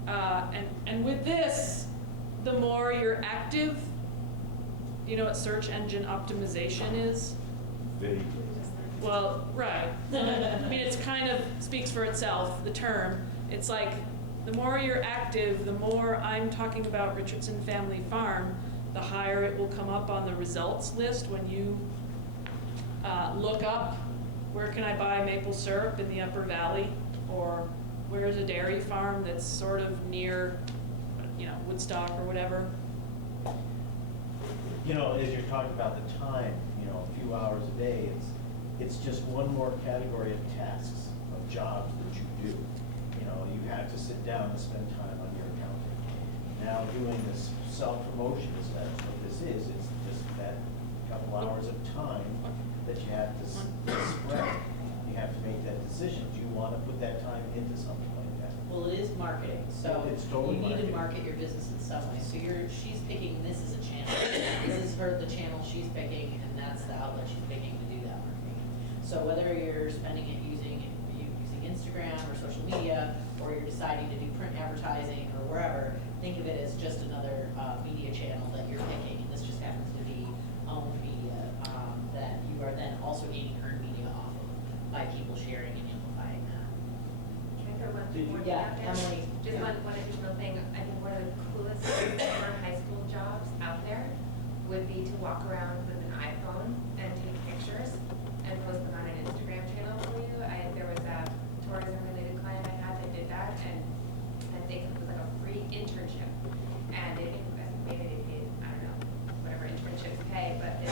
And with this, the more you're active, you know what search engine optimization is? Vaguely. Well, right. I mean, it's kind of speaks for itself, the term. It's like, the more you're active, the more I'm talking about Richardson Family Farm, the higher it will come up on the results list when you look up, where can I buy maple syrup in the Upper Valley? Or where's a dairy farm that's sort of near, Woodstock or whatever. You know, as you're talking about the time, a few hours a day, it's just one more category of tasks, of jobs that you do. You have to sit down and spend time on your accounting. Now doing this self-promotion, that's what this is, it's just that couple hours of time that you have to spread. You have to make that decision. Do you want to put that time into something like that? Well, it is marketing, so It's totally you need to marketing. market your business in some way. So she's picking this as a channel. This is the channel she's picking, and that's the outlet she's picking to do that marketing. So whether you're spending it using Instagram or social media, or you're deciding to do print advertising or wherever, think of it as just another media channel that you're picking, and this just happens to be owned media that you are then also gaining earned media off of by people sharing and amplifying that. Can I throw one Did you- more Yeah, thing out there? Emily. Just Yeah. one additional thing. I think one of the coolest things for high school jobs out there would be to walk around with an iPhone and take pictures and post them on an Instagram channel for you. There was a tourism-related client I had that did that, and I think it was like a free internship. And I think maybe they paid, I don't know, whatever internships pay, but this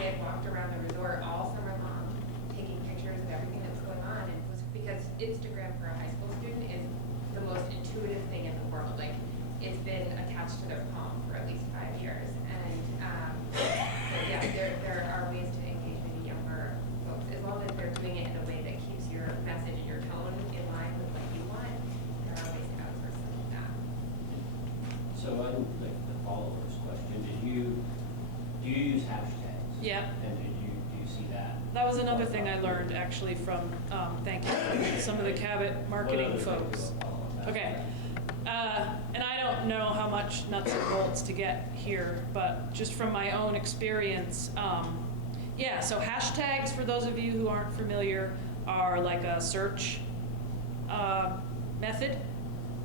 kid walked around the resort all summer long, taking pictures of everything that was going on. And it was because Instagram for a high school student is the most intuitive thing in the world. Like, it's been attached to their phone for at least 5 years. And so yeah, there are ways to engage maybe younger folks, as long as they're doing it in a way that keeps your message and your tone in line with what you want. There are ways to outsource some of that. So I would like the follower's question, do you use hashtags? Yeah. And do you see that? That was another thing I learned actually from, thank you, some of the Cabot marketing What other folks. things will follow on that? Okay. And I don't know how much nuts and bolts to get here, but just from my own experience, yeah, so hashtags, for those of you who aren't familiar, are like a search method.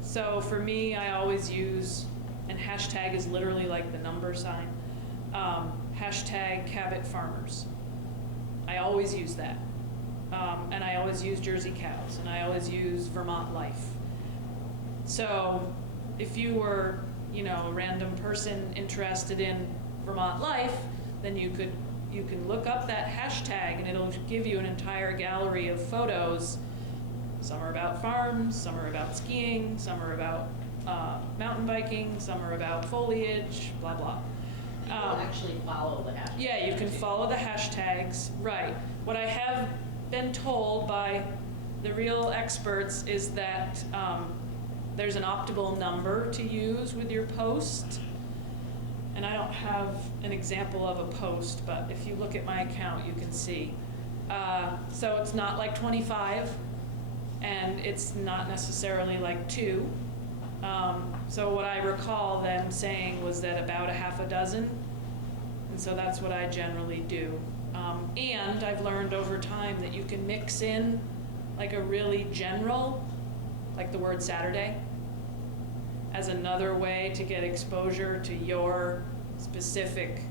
So for me, I always use, and hashtag is literally like the number sign, hashtag Cabot Farmers. I always use that. And I always use Jersey cows, and I always use Vermont Life. So if you were, a random person interested in Vermont Life, then you can look up that hashtag and it'll give you an entire gallery of photos. Some are about farms, some are about skiing, some are about mountain biking, some are about foliage, blah, blah. People actually follow the hashtag. Yeah, you can follow the hashtags, right. What I have been told by the real experts is that there's an optimal number to use with your post. And I don't have an example of a post, but if you look at my account, you can see. So it's not like 25, and it's not necessarily like 2. So what I recall them saying was that about a half a dozen, and so that's what I generally do. And I've learned over time that you can mix in like a really general, like the word Saturday, as another way to get exposure to your specific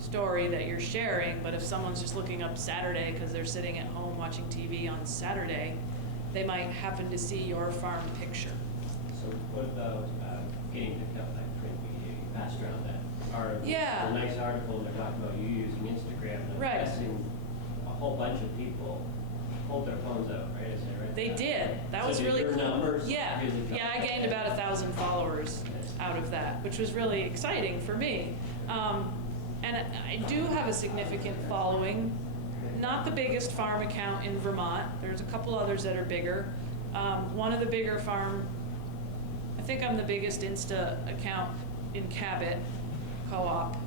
story that you're sharing. But if someone's just looking up Saturday because they're sitting at home watching TV on Saturday, they might happen to see your farm picture. So what about getting picked up like print media? You passed around that article. Yeah. A nice article, and they're talking about you using Instagram. And I'm Right. guessing a whole bunch of people pulled their phones out, right? Is that right? They did. That So was did really your cool. numbers Yeah, really come yeah. I down? gained about 1,000 followers out of that, which was really exciting for me. And I do have a significant following. Not the biggest farm account in Vermont. There's a couple others that are bigger. One of the bigger I think I'm the biggest Insta account in Cabot Co-op,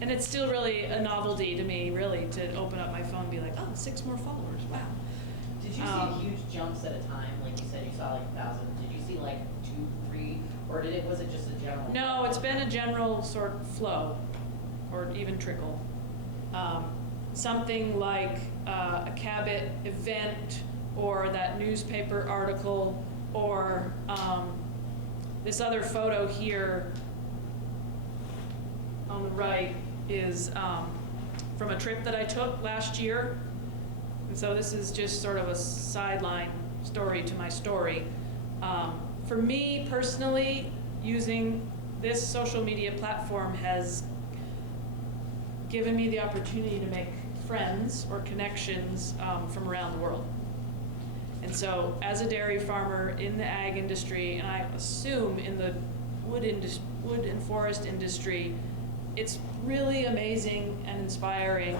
and it's still really a novelty to me, really, to open up my phone and be like, oh, 6 more followers, wow. Did you see huge jumps at a time? Like you said, you saw like 1,000. Did you see like 2, 3, or was it just a general? No, it's been a general sort of flow, or even trickle. Something like a Cabot event, or that newspaper article, or this other photo here on the right is from a trip that I took last year. And so this is just sort of a sideline story to my story. For me personally, using this social media platform has given me the opportunity to make friends or connections from around the world. And so as a dairy farmer in the ag industry, and I assume in the wood and forest industry, it's really amazing and inspiring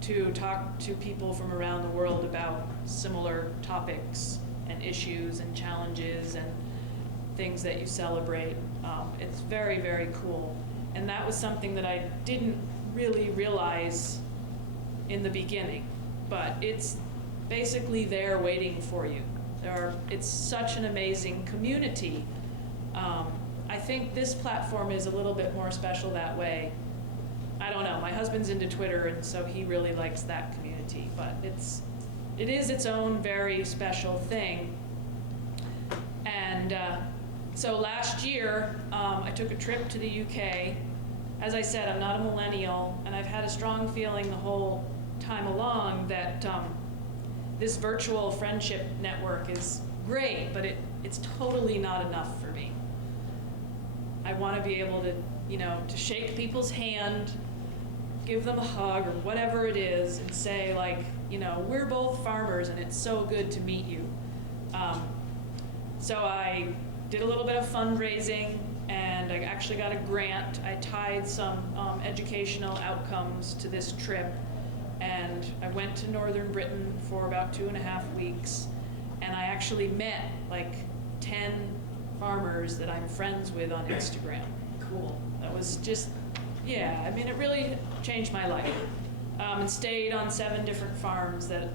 to talk to people from around the world about similar topics and issues and challenges and things that you celebrate. It's very, very cool. And that was something that I didn't really realize in the beginning, but it's basically there waiting for you. It's such an amazing community. I think this platform is a little bit more special that way. I don't know, my husband's into Twitter, and so he really likes that community, but it is its own very special thing. And so last year, I took a trip to the UK. As I said, I'm not a millennial, and I've had a strong feeling the whole time along that this virtual friendship network is great, but it's totally not enough for me. I want to be able to, to shake people's hand, give them a hug or whatever it is, and say like, we're both farmers and it's so good to meet you. So I did a little bit of fundraising, and I actually got a grant. I tied some educational outcomes to this trip, and I went to Northern Britain for about 2.5 weeks, and I actually met like 10 farmers that I'm friends with on Instagram. Cool. That was just, yeah, I mean, it really changed my life. And stayed on 7 different farms that,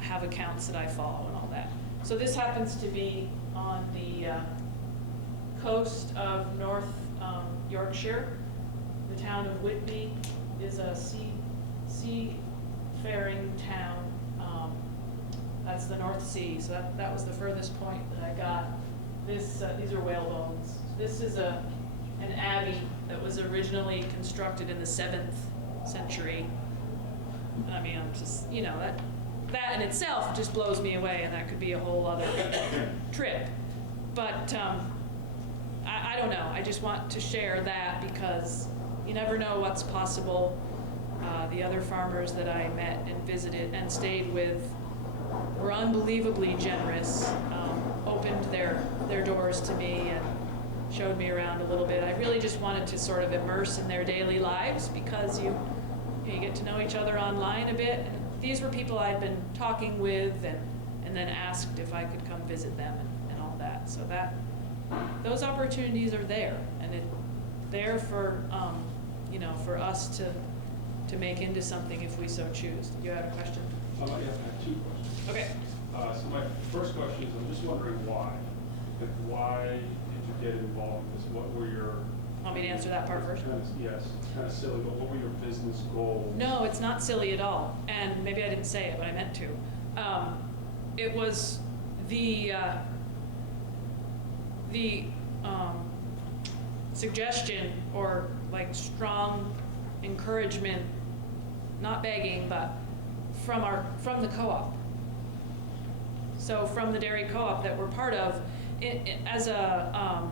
have accounts that I follow and all that. So this happens to be on the coast of North Yorkshire. The town of Whitby is a seafaring town. That's the North Sea, so that was the furthest point that I got. These are whale bones. This is an abbey that was originally constructed in the 7th century. I mean, I'm just, that in itself just blows me away, and that could be a whole other trip. But I don't know. I just want to share that because you never know what's possible. The other farmers that I met and visited and stayed with were unbelievably generous, opened their doors to me and showed me around a little bit. I really just wanted to sort of immerse in their daily lives because you get to know each other online a bit. And these were people I'd been talking with and then asked if I could come visit them and all that. So those opportunities are there, and it's there for for us to make into something if we so choose. You have a question? Yeah, I have 2 questions. Okay. So my first question is, I'm just wondering why. Like, why did you get involved in this? What were your... Want me to answer that part first? Yes, it's kind of silly, but what were your business goals? No, it's not silly at all. And maybe I didn't say it, but I meant to. It was the suggestion or like strong encouragement, not begging, but from the co-op. So from the dairy co-op that we're part of, as a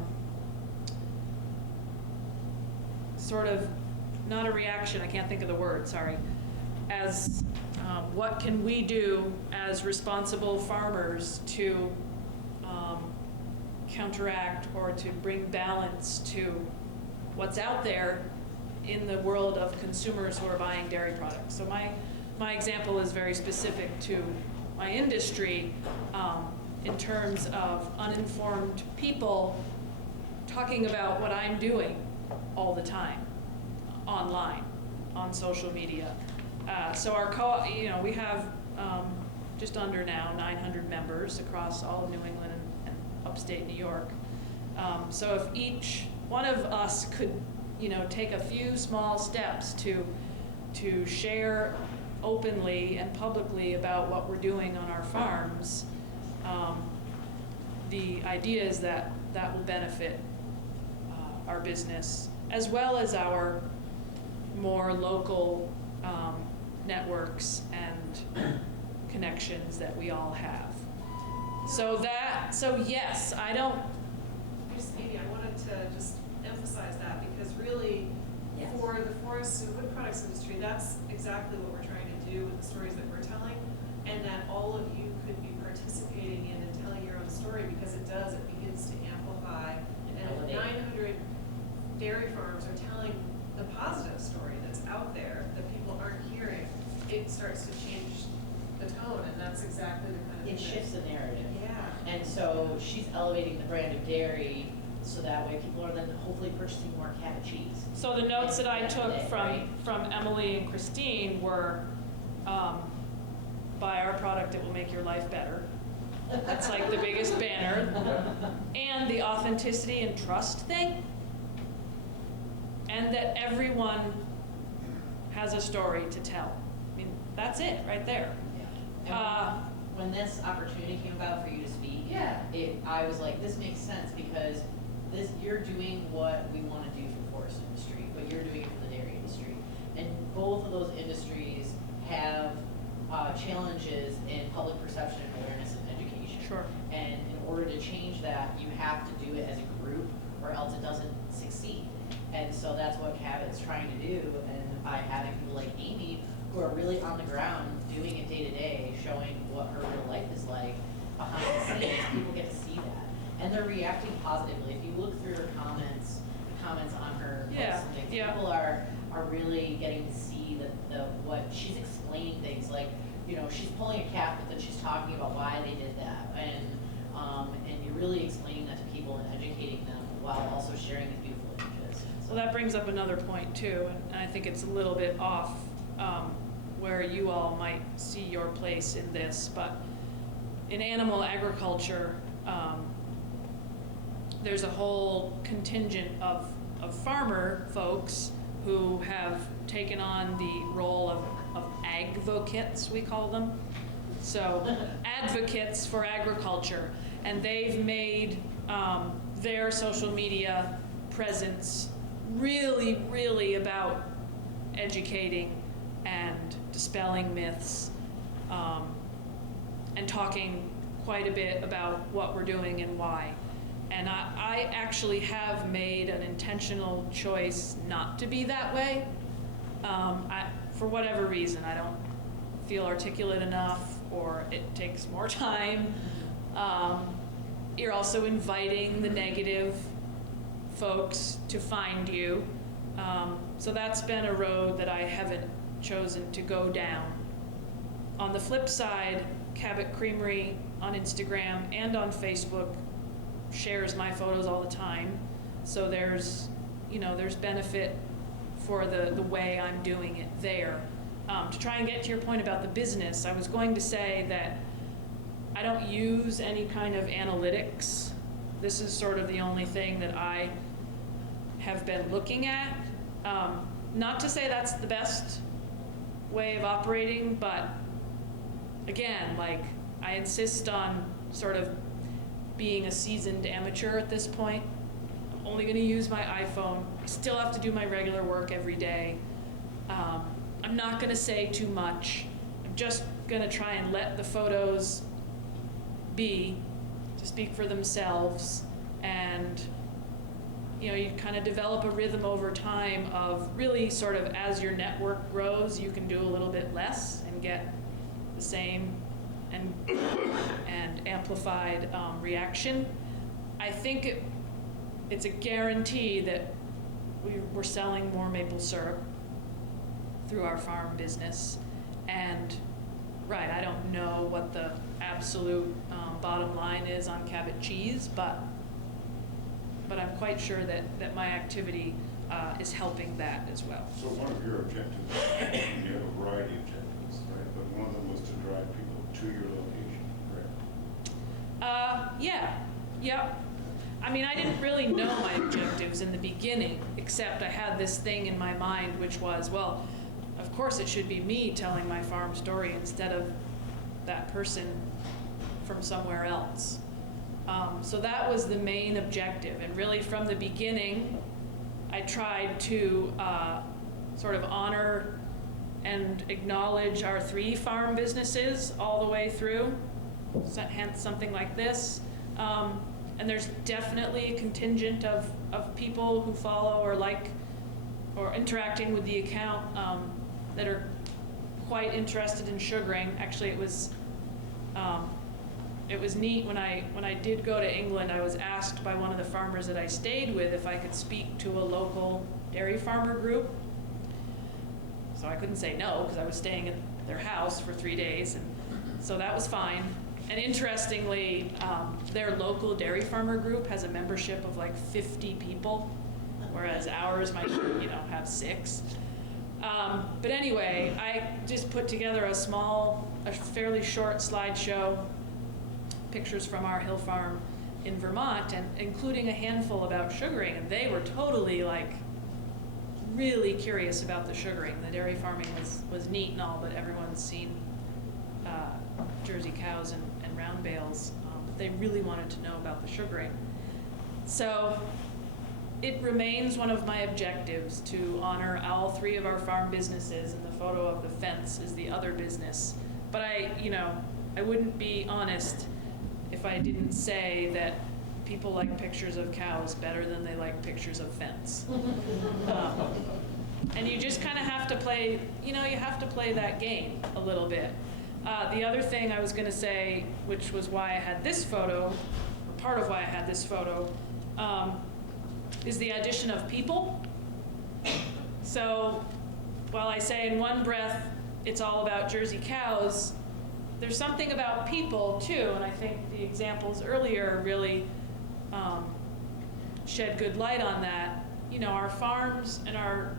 sort of, not a reaction, I can't think of the word, sorry, as what can we do as responsible farmers to counteract or to bring balance to what's out there in the world of consumers who are buying dairy products. So my example is very specific to my industry in terms of uninformed people talking about what I'm doing all the time online, on social media. So our we have just under now 900 members across all of New England and upstate New York. So if each one of us could, take a few small steps to share openly and publicly about what we're doing on our farms, the idea is that that will benefit our business as well as our more local networks and connections that we all have. So yes, I wanted to just emphasize that because really Yes. for the forest and wood products industry, that's exactly what we're trying to do with the stories that we're telling, and that all of you could be participating in and telling your own story because it begins to amplify. And if 900 dairy farms are telling the positive story that's out there that people aren't hearing, it starts to change the tone, and that's exactly the kind of It thing shifts the narrative. Yeah. And so she's elevating the brand of dairy, so that way people are then hopefully purchasing more Cabot cheese. So the notes that I took Right. from Emily and Christine were, buy our product, it will make your life better. That's like the biggest banner. And the authenticity and trust thing. And that everyone has a story to tell. I mean, that's it right there. Yeah. And when this opportunity came about for you to speak, I was like, this makes sense because you're doing what we want to do for the forest industry, but you're doing it for the dairy industry. And both of those industries have challenges in public perception and awareness and education. Sure. And in order to change that, you have to do it as a group or else it doesn't succeed. And so that's what Cabot's trying to do. And by having people like Amy who are really on the ground doing it day to day, showing what her real life is like behind the scenes, people get to see that. And they're reacting positively. If you look through her comments on her posts and things, people are really getting to see what she's explaining things like, she's pulling a cap, but then she's talking about why they did that. And you're really explaining that to people and educating them while also sharing these beautiful images. Well, that brings up another point too, and I think it's a little bit off where you all might see your place in this, but in animal agriculture, there's a whole contingent of farmer folks who have taken on the role of advocates, we call them. So advocates for agriculture, and they've made their social media presence really, really about educating and dispelling myths and talking quite a bit about what we're doing and why. And I actually have made an intentional choice not to be that way. For whatever reason, I don't feel articulate enough, or it takes more time. You're also inviting the negative folks to find you. So that's been a road that I haven't chosen to go down. On the flip side, Cabot Creamery on Instagram and on Facebook shares my photos all the time. So there's benefit for the way I'm doing it there. To try and get to your point about the business, I was going to say that I don't use any kind of analytics. This is sort of the only thing that I have been looking at. Not to say that's the best way of operating, but again, I insist on sort of being a seasoned amateur at this point. I'm only going to use my iPhone. I still have to do my regular work every day. I'm not going to say too much. I'm just going to try and let the photos to speak for themselves, and you kind of develop a rhythm over time of really sort of as your network grows, you can do a little bit less and get the same and amplified reaction. I think it's a guarantee that we're selling more maple syrup through our farm business. And right, I don't know what the absolute bottom line is on Cabot cheese, but I'm quite sure that my activity is helping that as well. So one of your objectives, you have a variety of objectives, right? But one of them was to drive people to your location, correct? Yep. I mean, I didn't really know my objectives in the beginning, except I had this thing in my mind, which was, well, of course it should be me telling my farm story instead of that person from somewhere else. So that was the main objective, and really from the beginning, I tried to sort of honor and acknowledge our 3 farm businesses all the way through, hence something like this. And there's definitely a contingent of people who follow or like or interacting with the account that are quite interested in sugaring. Actually, it was neat when I did go to England. I was asked by one of the farmers that I stayed with if I could speak to a local dairy farmer group. So I couldn't say no because I was staying in their house for 3 days, and so that was fine. And interestingly, their local dairy farmer group has a membership of like 50 people, whereas ours might, have 6. But anyway, I just put together a fairly short slideshow, pictures from our hill farm in Vermont, and including a handful about sugaring, and they were totally like really curious about the sugaring. The dairy farming was neat and all, but everyone's seen Jersey cows and round bales, but they really wanted to know about the sugaring. So it remains one of my objectives to honor all 3 of our farm businesses, and the photo of the fence is the other business. But I wouldn't be honest if I didn't say that people like pictures of cows better than they like pictures of fence. And you just kind of have to play, you have to play that game a little bit. The other thing I was going to say, which was why I had this photo, or part of why I had this photo, is the addition of people. So while I say in one breath it's all about Jersey cows, there's something about people too, and I think the examples earlier really shed good light on that. Our farms and our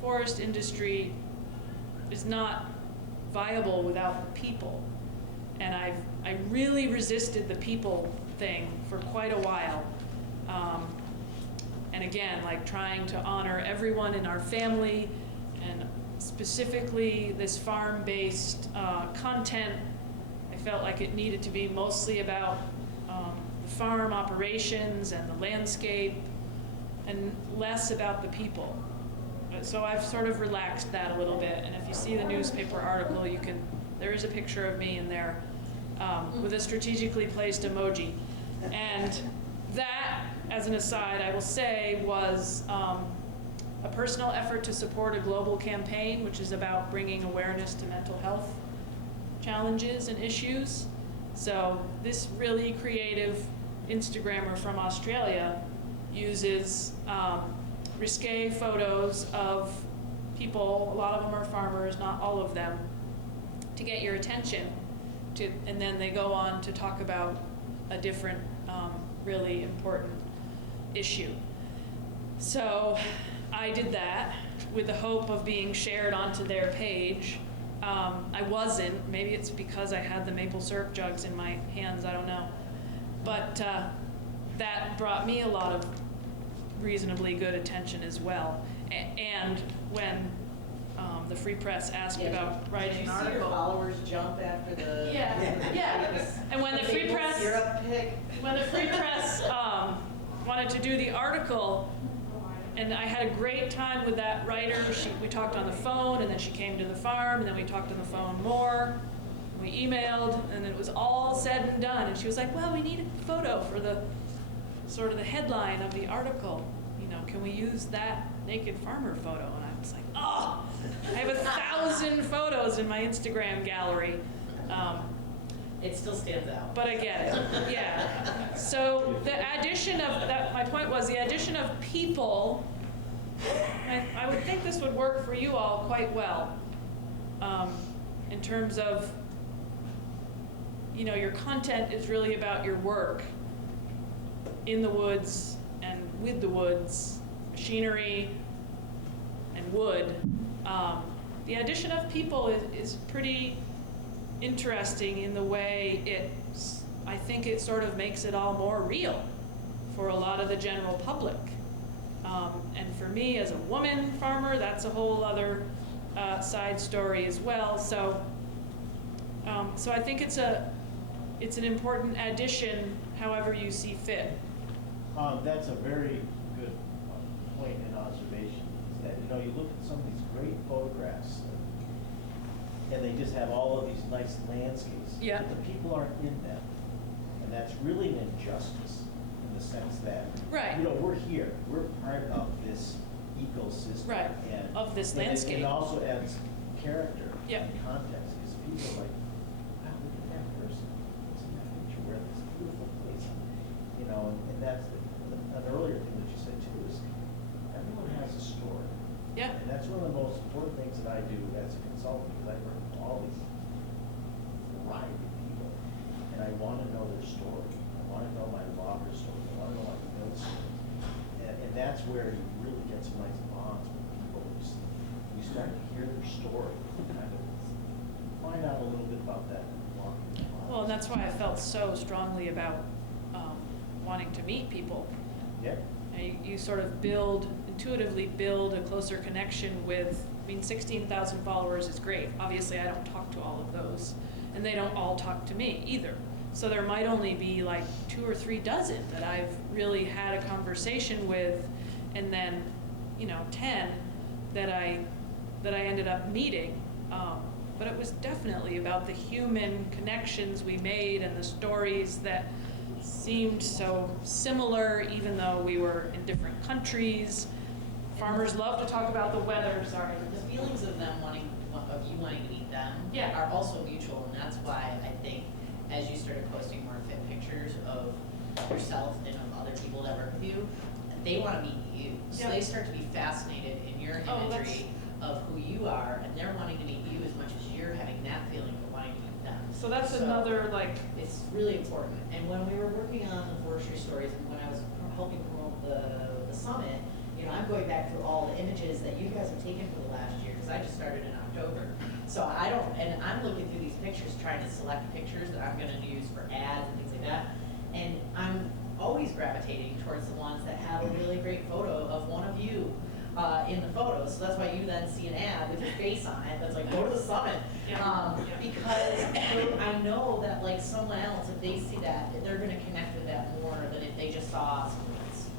forest industry is not viable without people, and I really resisted the people thing for quite a while. And again, like trying to honor everyone in our family, and specifically this farm-based content, I felt like it needed to be mostly about the farm operations and the landscape, and less about the people. So I've sort of relaxed that a little bit, and if you see the newspaper article, there is a picture of me in there with a strategically placed emoji. And that, as an aside, I will say, was a personal effort to support a global campaign, which is about bringing awareness to mental health challenges and issues. So this really creative Instagrammer from Australia uses risque photos of people, a lot of them are farmers, not all of them, to get your attention, and then they go on to talk about a different really important issue. So I did that with the hope of being shared onto their page. I wasn't. Maybe it's because I had the maple syrup jugs in my hands, I don't know. But that brought me a lot of reasonably good attention as well. And when the Free Press asked about writing an article. Did you see your followers jump after the... Yeah. And when the Free Press... syrup pick? When the Free Press wanted to do the article, and I had a great time with that writer. We talked on the phone, and then she came to the farm, and then we talked on the phone more. We emailed, and it was all said and done. And she was like, well, we need a photo for the sort of the headline of the article, can we use that naked farmer photo? And I was like, oh, I have 1,000 photos in my Instagram gallery. It still stands out. But I get it, yeah. So the addition of that, my point was the addition of people, I would think this would work for you all quite well, in terms of, you know, your content is really about your work in the woods and with the woods, machinery and wood. The addition of people is pretty interesting in the way I think it sort of makes it all more real for a lot of the general public. And for me as a woman farmer, that's a whole other side story as well. So I think it's an important addition, however you see fit. That's a very good point and observation, is that, you know, you look at some of these great photographs, and they just have all of these nice landscapes. Yeah. But the people aren't in them. And that's really an injustice in the sense that, Right. you know, we're here, we're part of this ecosystem. Right, and- of this and landscape. it also adds character Yeah. and context, because people are like, wow, look at that person, what's in that picture, we're in this beautiful place. You know, and that's an earlier thing that you said too, is everyone has a story. Yeah. And that's one of the most important things that I do as a consultant, because I work with all these variety of people, and I want to know their story. I want to know my logger story. I want to know my mill story. And that's where you really get some nice bonds with people. You start to hear their story, and kind of find out a little bit about that. Well, and that's why I felt so strongly about wanting to meet people. Yeah. You sort of intuitively build a closer connection with, I mean, 16,000 followers is great. Obviously, I don't talk to all of those, and they don't all talk to me either. So there might only be like 2 or 3 dozen that I've really had a conversation with, and then, you know, 10 that I ended up meeting. But it was definitely about the human connections we made and the stories that seemed so similar, even though we were in different countries. Farmers love to talk about the weather, sorry. The feelings of you wanting to meet them Yeah. are also mutual, and that's why I think as you started posting more fit pictures of yourself and of other people that work with you, they want to meet you. So Yeah. they start to be fascinated in your Oh, imagery of who you are, and they're wanting to meet you as much as you're having that feeling of wanting to meet them. So that's another, like, It's really important. And when we were working on the forestry stories, and when I was helping promote the summit, you know, I'm going back through all the images that you guys have taken for the last year, because I just started in October. So I'm looking through these pictures, trying to select pictures that I'm gonna use for ads and things like that. And I'm always gravitating towards the ones that have a really great photo of one of you in the photos. So that's why you then see an ad with your face on it that's like, go to the summit. Because I know that like someone else, if they see that, they're gonna connect with that more than if they just saw someone else.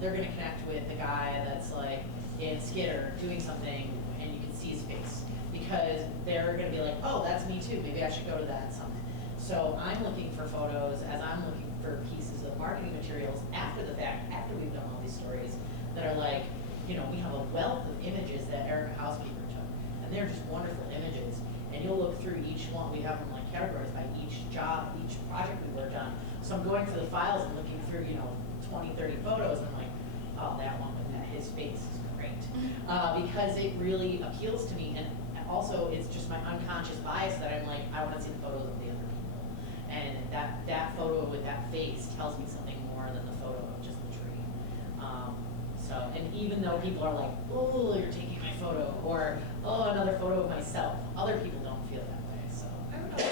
They're gonna connect with the guy that's like in Skidder doing something and you can see his face. Because they're gonna be like, oh, that's me too, maybe I should go to that summit. So I'm looking for photos as I'm looking for pieces of marketing materials after the fact, after we've done all these stories, that are like, you know, we have a wealth of images that Erica Housekeeper took, and they're just wonderful images. And you'll look through each one, we have them like categorized by each job, each project we worked on. So I'm going through the files and looking through, you know, 20, 30 photos, and I'm like, oh, that one with that, his face is great. Because it really appeals to me, and also it's just my unconscious bias that I'm like, I want to see the photos of the other people. And that photo with that face tells me something more than the photo of just the tree. And even though people are like, oh, you're taking my photo, or oh, another photo of myself, other people don't feel that way, so. I would also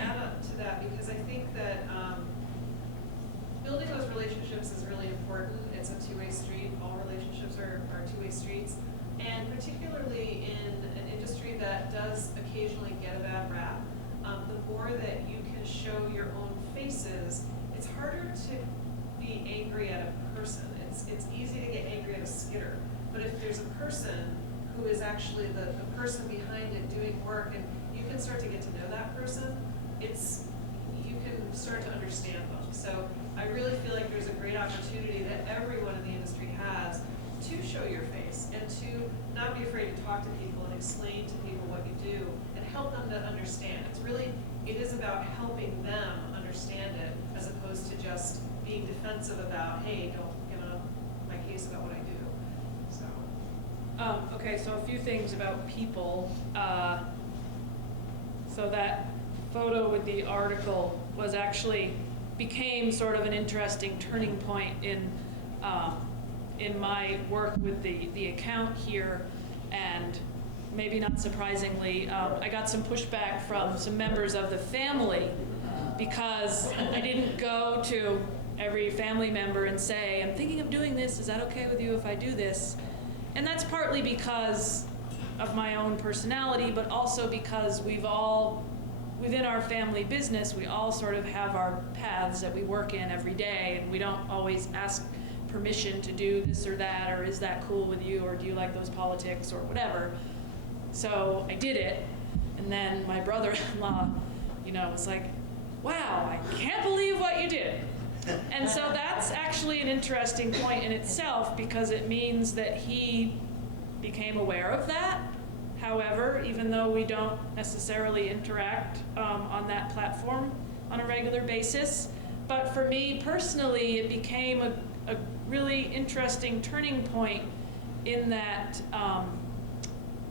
add up to that, because I think that building those relationships is really important. It's a two-way street. All relationships are two-way streets. And particularly in an industry that does occasionally get a bad rap, the more that you can show your own faces, it's harder to be angry at a person. It's easy to get angry at a skidder. But if there's a person who is actually the person behind it doing work, and you can start to get to know that person, you can start to understand them. So I really feel like there's a great opportunity that everyone in the industry has to show your face and to not be afraid to talk to people and explain to people what you do and help them to understand. It is about helping them understand it as opposed to just being defensive about, hey, don't get on my case about what I do. So. Okay, so a few things about people. So that photo with the article became sort of an interesting turning point in my work with the account here, and maybe not surprisingly, I got some pushback from some members of the family because I didn't go to every family member and say, I'm thinking of doing this, is that okay with you if I do this? And that's partly because of my own personality, but also because within our family business, we all sort of have our paths that we work in every day, and we don't always ask permission to do this or that, or is that cool with you, or do you like those politics, or whatever. So I did it, and then my brother-in-law, was like, wow, I can't believe what you did. And so that's actually an interesting point in itself, because it means that he became aware of that. However, even though we don't necessarily interact on that platform on a regular basis, but for me personally, it became a really interesting turning point in that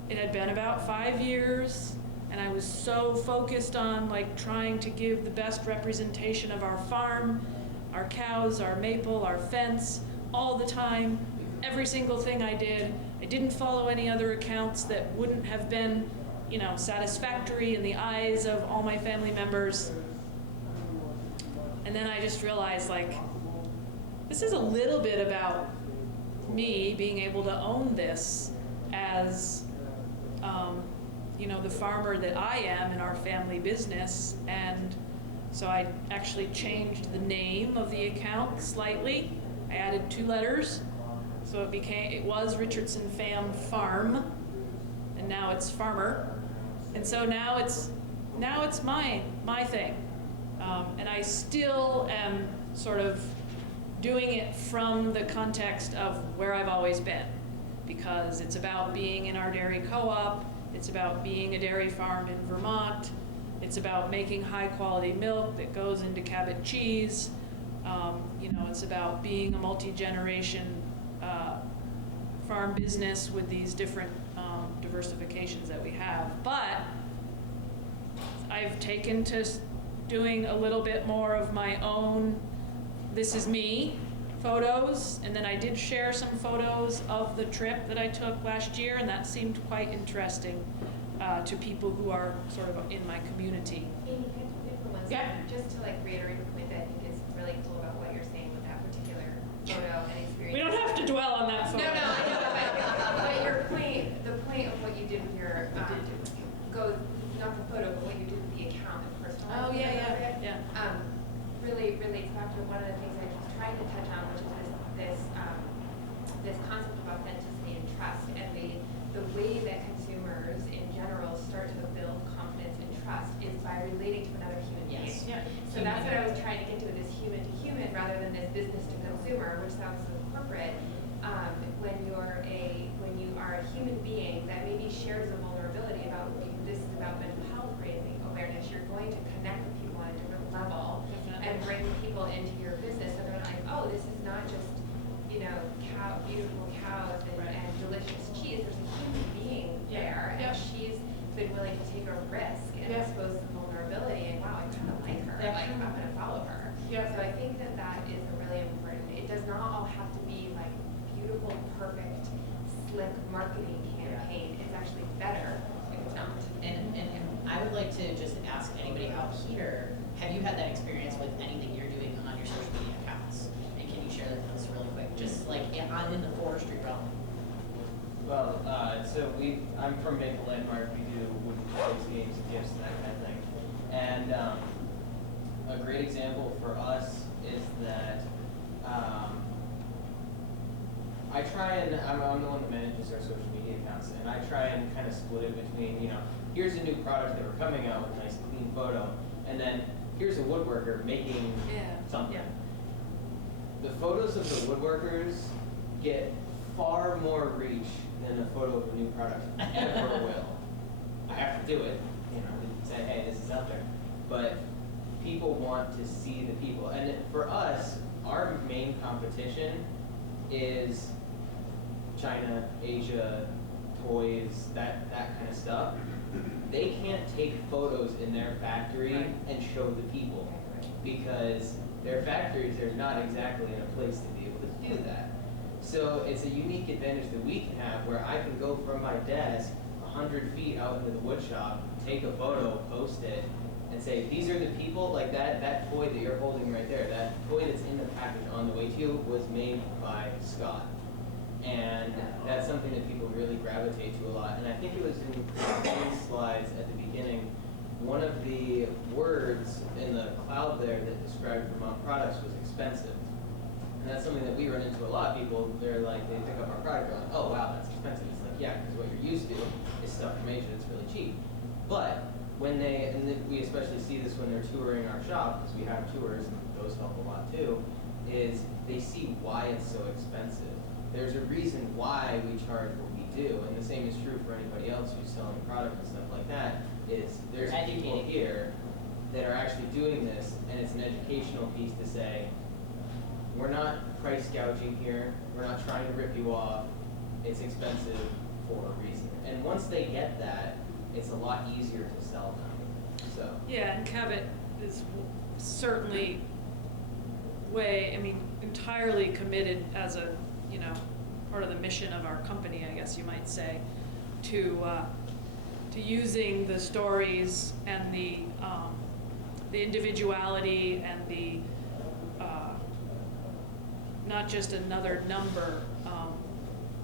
it had been about 5 years, and I was so focused on trying to give the best representation of our farm, our cows, our maple, our fence, all the time, every single thing I did. I didn't follow any other accounts that wouldn't have been, satisfactory in the eyes of all my family members. And then I just realized, this is a little bit about me being able to own this as, the farmer that I am in our family business. And so I actually changed the name of the account slightly. I added 2 letters. So it was Richardson Fam Farm, and now it's Farmer. And so now it's my thing. And I still am sort of doing it from the context of where I've always been, because it's about being in our dairy co-op, it's about being a dairy farm in Vermont, it's about making high quality milk that goes into Cabot cheese. It's about being a multi-generation farm business with these different diversifications that we have. But I've taken to doing a little bit more of my own this is me photos, and then I did share some photos of the trip that I took last year, and that seemed quite interesting to people who are sort of in my community. Amy, can I jump in for 1 second? Yeah. Just to reiterate the point that I think is really cool about what you're saying with that particular photo and experience. We don't have to dwell on that photo. No, I know, but your point, the point of what you did with your, goes, not the photo, but what you did with the account, the personal. Oh, yeah. Really back to one of the things I was trying to touch on, which is this concept of authenticity and trust, and the way that consumers in general start to build confidence and trust is by relating to another human being. Yes. Yeah. So that's what I was trying to get to, this human to human rather than this business to consumer, which sounds so corporate. When you are a human being that maybe shares a vulnerability about this is about mental health raising awareness, you're going to connect with people on a different level. Definitely. And bring people into your business, and they're like, oh, this is not just beautiful cows and delicious cheese. There's a human being there, and she's been willing to take a risk and expose some vulnerability. And wow, I kind of like her. I'm going to follow her. Yeah. So I think that is a really important. It does not all have to be beautiful, perfect, slick marketing campaign. It's actually better if it's not. And I would like to just ask anybody out here, have you had that experience with anything you're doing on your social media accounts? And can you share that with us really quick? Just in the forestry realm. Well, I'm from Maple Landmark. We do wooden toys, games, gifts, and that kind of thing. And a great example for us is that I try and, I'm the one that manages our social media accounts, and I try and kind of split it between, here's a new product that we're coming out with a nice clean photo, and then here's a woodworker making something. the photos of the woodworkers get far more reach than a photo of a new product ever will. I have to do it, you know, to say, hey, this is out there. But people want to see the people. And for us, our main competition is China, Asia, toys, that kind of stuff. They can't take photos in their factory and show the people because their factories are not exactly in a place to be able to do that. So it's a unique advantage that we can have where I can go from my desk 100 feet out into the wood shop, take a photo, post it, and say, these are the people, like that toy that you're holding right there, that toy that's in the package on the way to you was made by Scott. And that's something that people really gravitate to a lot. And I think it was in Coleen's slides at the beginning, one of the words in the cloud there that described Vermont products was expensive. And that's something that we run into a lot. People, they're like, they pick up our product, they're like, oh wow, that's expensive. It's like, yeah, because what you're used to is stuff from Asia that's really cheap. But when they, and we especially see this when they're touring our shop, because we have tours, and those help a lot too, is they see why it's so expensive. There's a reason why we charge what we do, and the same is true for anybody else who's selling product and stuff like that, is there's people here that are actually doing this, and it's an educational piece to say, we're not price gouging here, we're not trying to rip you off, it's expensive for a reason. And once they get that, it's a lot easier to sell them, so. Yeah, and Cabot is certainly entirely committed as a, you know, part of the mission of our company, I guess you might say, to using the stories and the individuality and the not just another number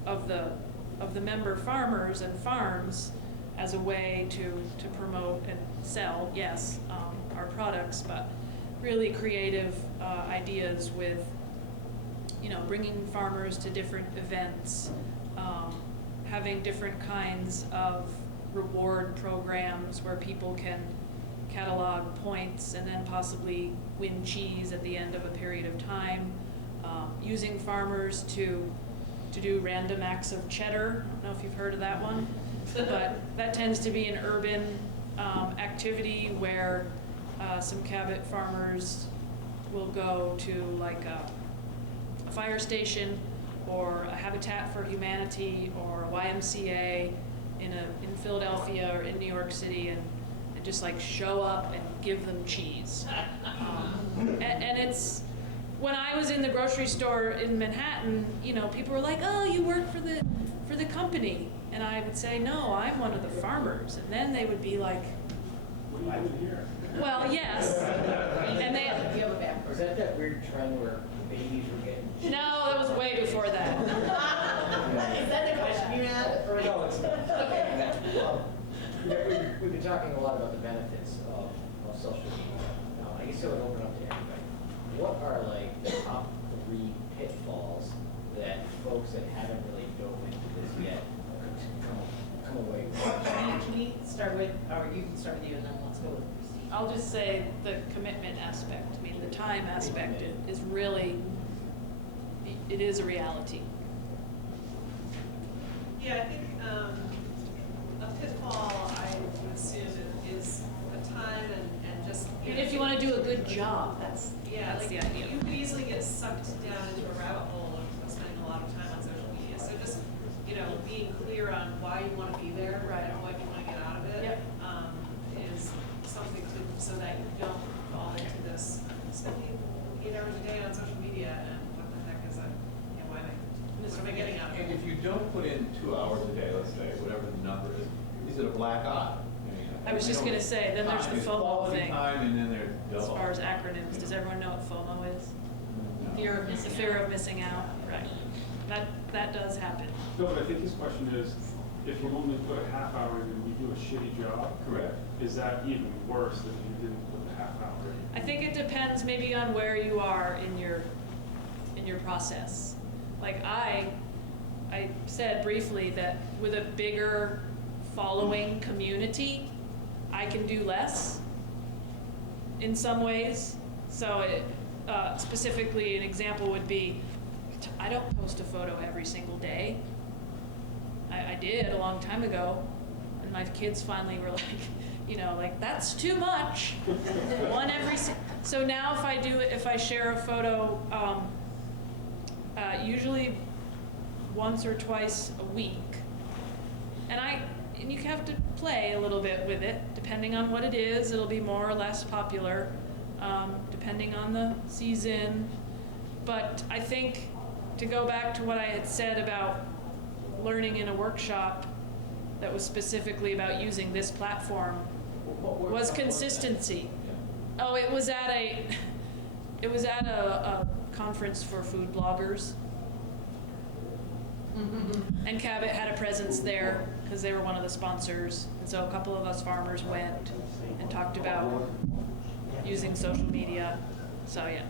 of the member farmers and farms as a way to promote and sell, yes, our products, but really creative ideas with, you know, bringing farmers to different events, having different kinds of reward programs where people can catalog points and then possibly win cheese at the end of a period of time, using farmers to do random acts of cheddar. I don't know if you've heard of that one, but that tends to be an urban activity where some Cabot farmers will go to like a fire station or a Habitat for Humanity or a YMCA in Philadelphia or in New York City and just like show up and give them cheese. And it's, when I was in the grocery store in Manhattan, you know, people were like, oh, you work for the company. And I would say, no, I'm one of the farmers. And then they would be like, what are you doing here? well, yes. And they, Was that weird trend where babies were getting cheese? no, that was way before that. Is that the question you had? No, it's not. We've been talking a lot about the benefits of social media. I guess it would open up to everybody. What are like the top 3 pitfalls that folks that haven't really dove into this yet could come away with? Can we start with, or you can start with you and then let's go with Christine. I'll just say the commitment aspect, I mean, the time aspect is really, it is a reality. Yeah, I think a pitfall, I would assume, is the time and just. And if you want to do a good job, that's Yeah, the like idea. you could easily get sucked down into a rabbit hole of spending a lot of time on social media. So just, you know, being clear on why you want to be there and what you want to get out of it is something to, so that you don't fall into this spending 8 hours a day on social media and what the heck is that? You know, what am I getting out of it? And if you don't put in 2 hours a day, let's say, whatever the number is it a black eye? I was just going to say, then there's the FOMO thing. Time and then there's As double. far as acronyms, does everyone know what FOMO is? No. Fear of The missing fear out. of missing out, right. That does happen. No, but I think his question is, if you only put a half hour in and you do a shitty job, Correct. is that even worse than if you didn't put the half hour in? I think it depends maybe on where you are in your process. Like I said briefly that with a bigger following community, I can do less in some ways. So specifically, an example would be, I don't post a photo every single day. I did a long time ago, and my kids finally were like, like, that's too much. One every, so now if I share a photo, usually once or twice a week, and you have to play a little bit with it, depending on what it is. It'll be more or less popular, depending on the season. But I think, to go back to what I had said about learning in a workshop that was specifically about using this platform, was consistency. Oh, it was at a conference for food bloggers. And Cabot had a presence there because they were one of the sponsors. And so a couple of us farmers went and talked about using social media. So yeah.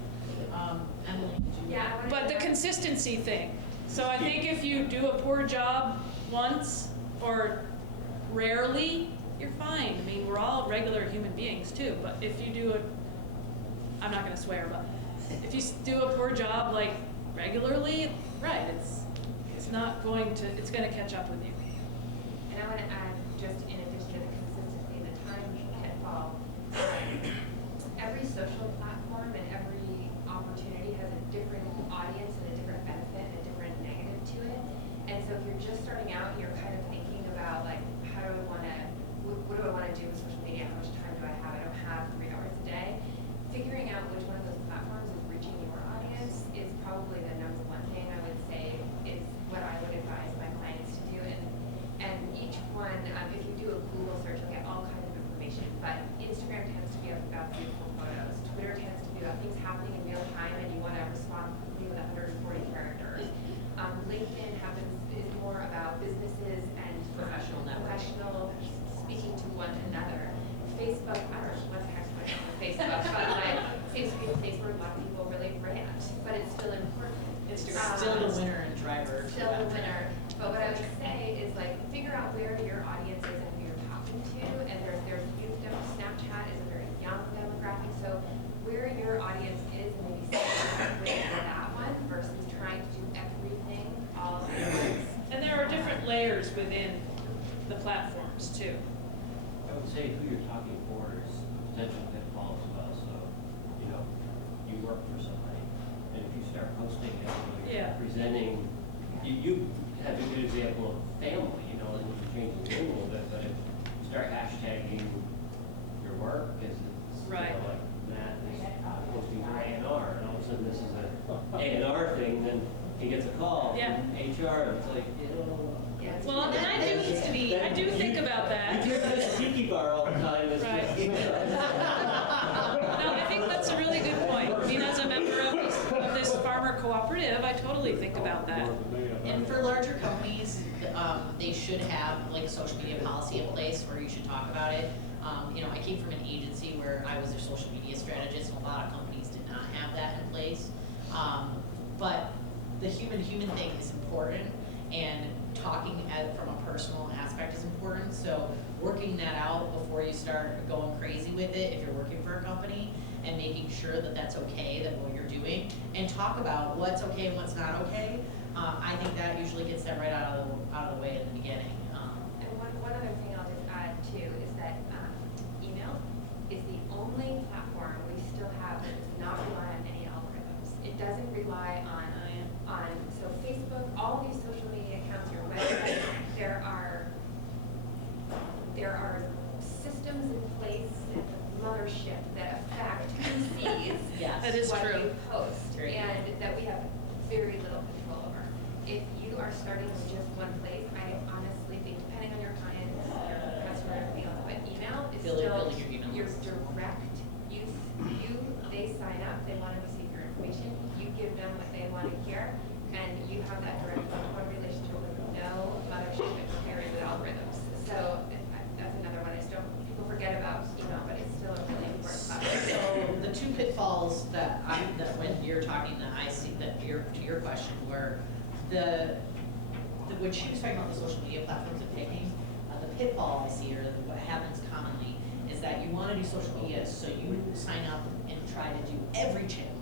Emily, did you? Yeah. But the consistency thing. So I think if you do a poor job once or rarely, you're fine. I mean, we're all regular human beings too. But if you do I'm not going to swear, but if you do a poor job like regularly, right, it's not going to, it's going to catch up with you. And I want to add, just in addition to the consistency, the time pitfall. Every social platform and every opportunity has a different audience and a different benefit and a different negative to it. And so if you're just starting out, you're kind of thinking about like, how do I want to, what do I want to do with social media? How much time do I have? I don't have 3 hours a day. Figuring out which one of those platforms is reaching your audience is probably the number one thing I would say is what I would advise my clients to do. And each one, if you do a Google search, you'll get all kinds of information. But Instagram tends to be about beautiful photos. Twitter tends to be about things happening in real time, and you want to respond quickly with 140 characters. LinkedIn is more about businesses and Professional speaking to one another. Facebook, I don't know what the heck's going on with Facebook, but like, seems to be a place where a lot of people really rant, but it's still important. Instagram still the winner and driver. Still the winner. But what I would say is like, figure out where your audience is and who you're talking to. And there's youth demo. Snapchat is a very young demographic, so where your audience is, and maybe start with that one versus trying to do everything all at once. And there are different layers within the platforms too. I would say who you're talking for is potential pitfall as well. So, you work for somebody, and if you start posting it, Yeah. presenting, you have a good example of family, and you change the name a little bit, but if you start hashtagging your work, as it's, Right. like Matt is posting for A&R, and all of a sudden this is an A&R thing, then he gets a call Yeah. from HR, and it's like, Yeah, it's Well, and I do think about that. you drink this tiki bar all the time. It's Right. just- No, I think that's a really good point. I mean, as a member of this farmer cooperative, I totally think about that. And for larger companies, they should have like a social media policy in place where you should talk about it. I came from an agency where I was their social media strategist, and a lot of companies did not have that in place. But the human thing is important, and talking from a personal aspect is important. So working that out before you start going crazy with it, if you're working for a company, and making sure that that's okay, that what you're doing, and talk about what's okay and what's not okay. I think that usually gets that right out of the way in the beginning. And one other thing I'll just add too is that email is the only platform we still have that does not rely on any algorithms. It doesn't rely on so Facebook, all these social media accounts, your website, there are systems in place at the mothership that affect who sees Yes. That is what true. you post, Very and that we have very little control over. If you are starting with just one place, I honestly think, depending on your client, your customer, everything else, but email is Building still your email your list. direct use. They sign up, they want to receive your information, you give them what they want to hear, and you have that direct one-to-one relationship with no mothership interfering with algorithms. So that's another one people forget about email, but it's still a really important platform. So the two pitfalls that when you're talking, that I see that to your question were when she was talking about the social media platforms and picking, the pitfall I see, or what happens commonly, is that you want to do social media, so you sign up and try to do every channel.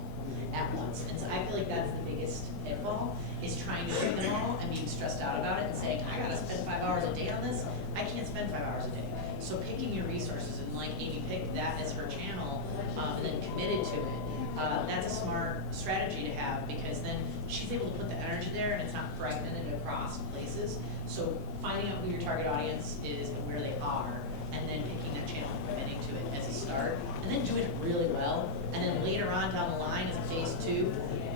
at once. And so I feel like that's the biggest pitfall, is trying to do them all and being stressed out about it and saying, I gotta spend 5 hours a day on this. I can't spend 5 hours a day. So picking your resources, and like Amy picked that as her channel, and then committed to it. That's a smart strategy to have, because then she's able to put the energy there and it's not fragmented across places. So finding out who your target audience is and where they are, and then picking that channel and committing to it as a start, and then doing it really well. And then later on down the line as a phase 2,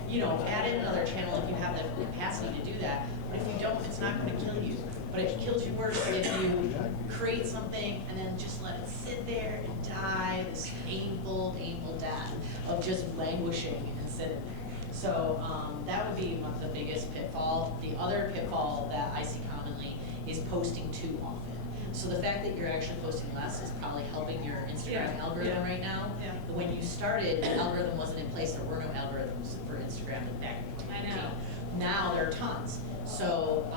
you know, add in another channel if you have the capacity to do that. But if you don't, it's not going to kill you. But it kills you worse if you create something and then just let it sit there and die this painful, painful death of just languishing and sitting there. So that would be the biggest pitfall. The other pitfall that I see commonly is posting too often. So the fact that you're actually posting less is probably helping your Instagram algorithm right now. Yeah. When you started, the algorithm wasn't in place. There were no algorithms for Instagram back in 2018. I know. Now there are tons. So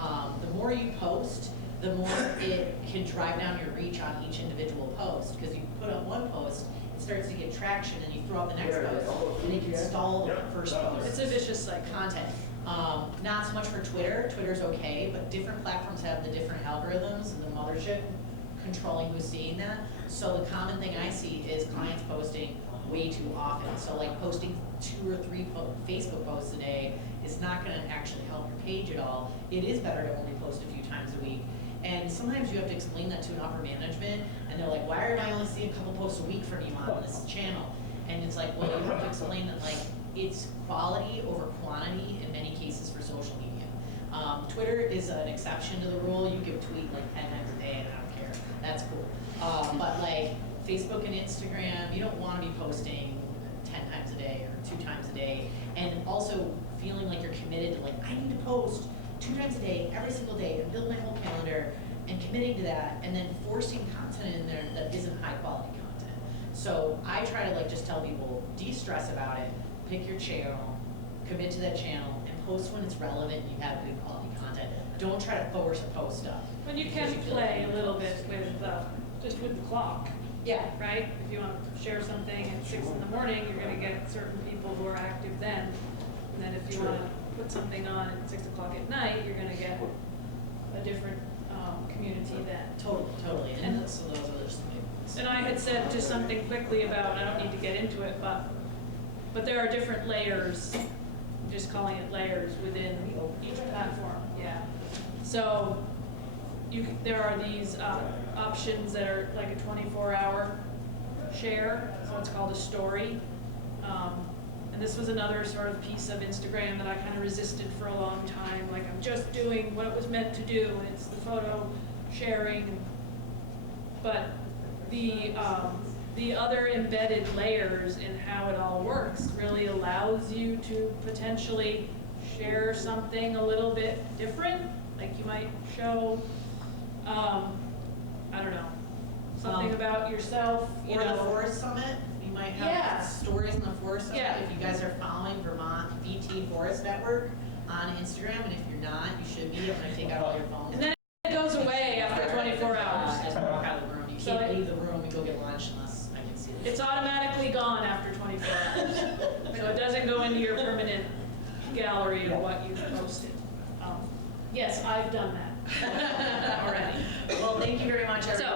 the more you post, the more it can drive down your reach on each individual post. Because you put up one post, it starts to get traction, and you throw up the next post, and it can stall the first post. It's a vicious cycle. Content. Not so much for Twitter. Twitter's okay, but different platforms have the different algorithms and the mothership controlling who's seeing that. So the common thing I see is clients posting way too often. So like posting 2 or 3 Facebook posts a day is not going to actually help your page at all. It is better to only post a few times a week. And sometimes you have to explain that to an upper management, and they're like, why am I only seeing a couple posts a week from you on this channel? And it's like, well, you have to explain that like it's quality over quantity in many cases for social media. Twitter is an exception to the rule. You can tweet like 10 times a day and I don't care. That's cool. But like Facebook and Instagram, you don't want to be posting 10 times a day or 2 times a day. And also feeling like you're committed to like, I need to post 2 times a day, every single day, and build my whole calendar, and committing to that, and then forcing content in there that isn't high quality content. So I try to like just tell people, de-stress about it, pick your channel, commit to that channel, and post when it's relevant and you have good quality content. Don't try to force a post stuff. When you can play a little bit with, just with the clock. Yeah. Right? If you want to share something at 6 in the morning, you're going to get certain people who are active then. And then if you want to put something on at 6 o'clock at night, you're going to get a different community then. Totally. And so those are just the big ones. And I had said just something quickly about, I don't need to get into it, but there are different layers, I'm just calling it layers within each platform, yeah. So there are these options that are like a 24-hour share, so it's called a story. And this was another sort of piece of Instagram that I kind of resisted for a long time, like I'm just doing what it was meant to do, and it's the photo sharing. But the other embedded layers in how it all works really allows you to potentially share something a little bit different. Like you might show, I don't know, something about yourself. Or the Forest Summit. You might have stories in the Forest Summit. Yeah. If you guys are following Vermont Forest Network on Instagram, and if you're not, you should be. I'm going to take out all your phones. And then it goes away after 24 hours. Just walk out of the room. You can't leave the room and go get lunch unless I can see it. It's automatically gone after 24 hours. So it doesn't go into your permanent gallery of what you've posted. Yes, I've done that already. Well, thank you very much, everybody.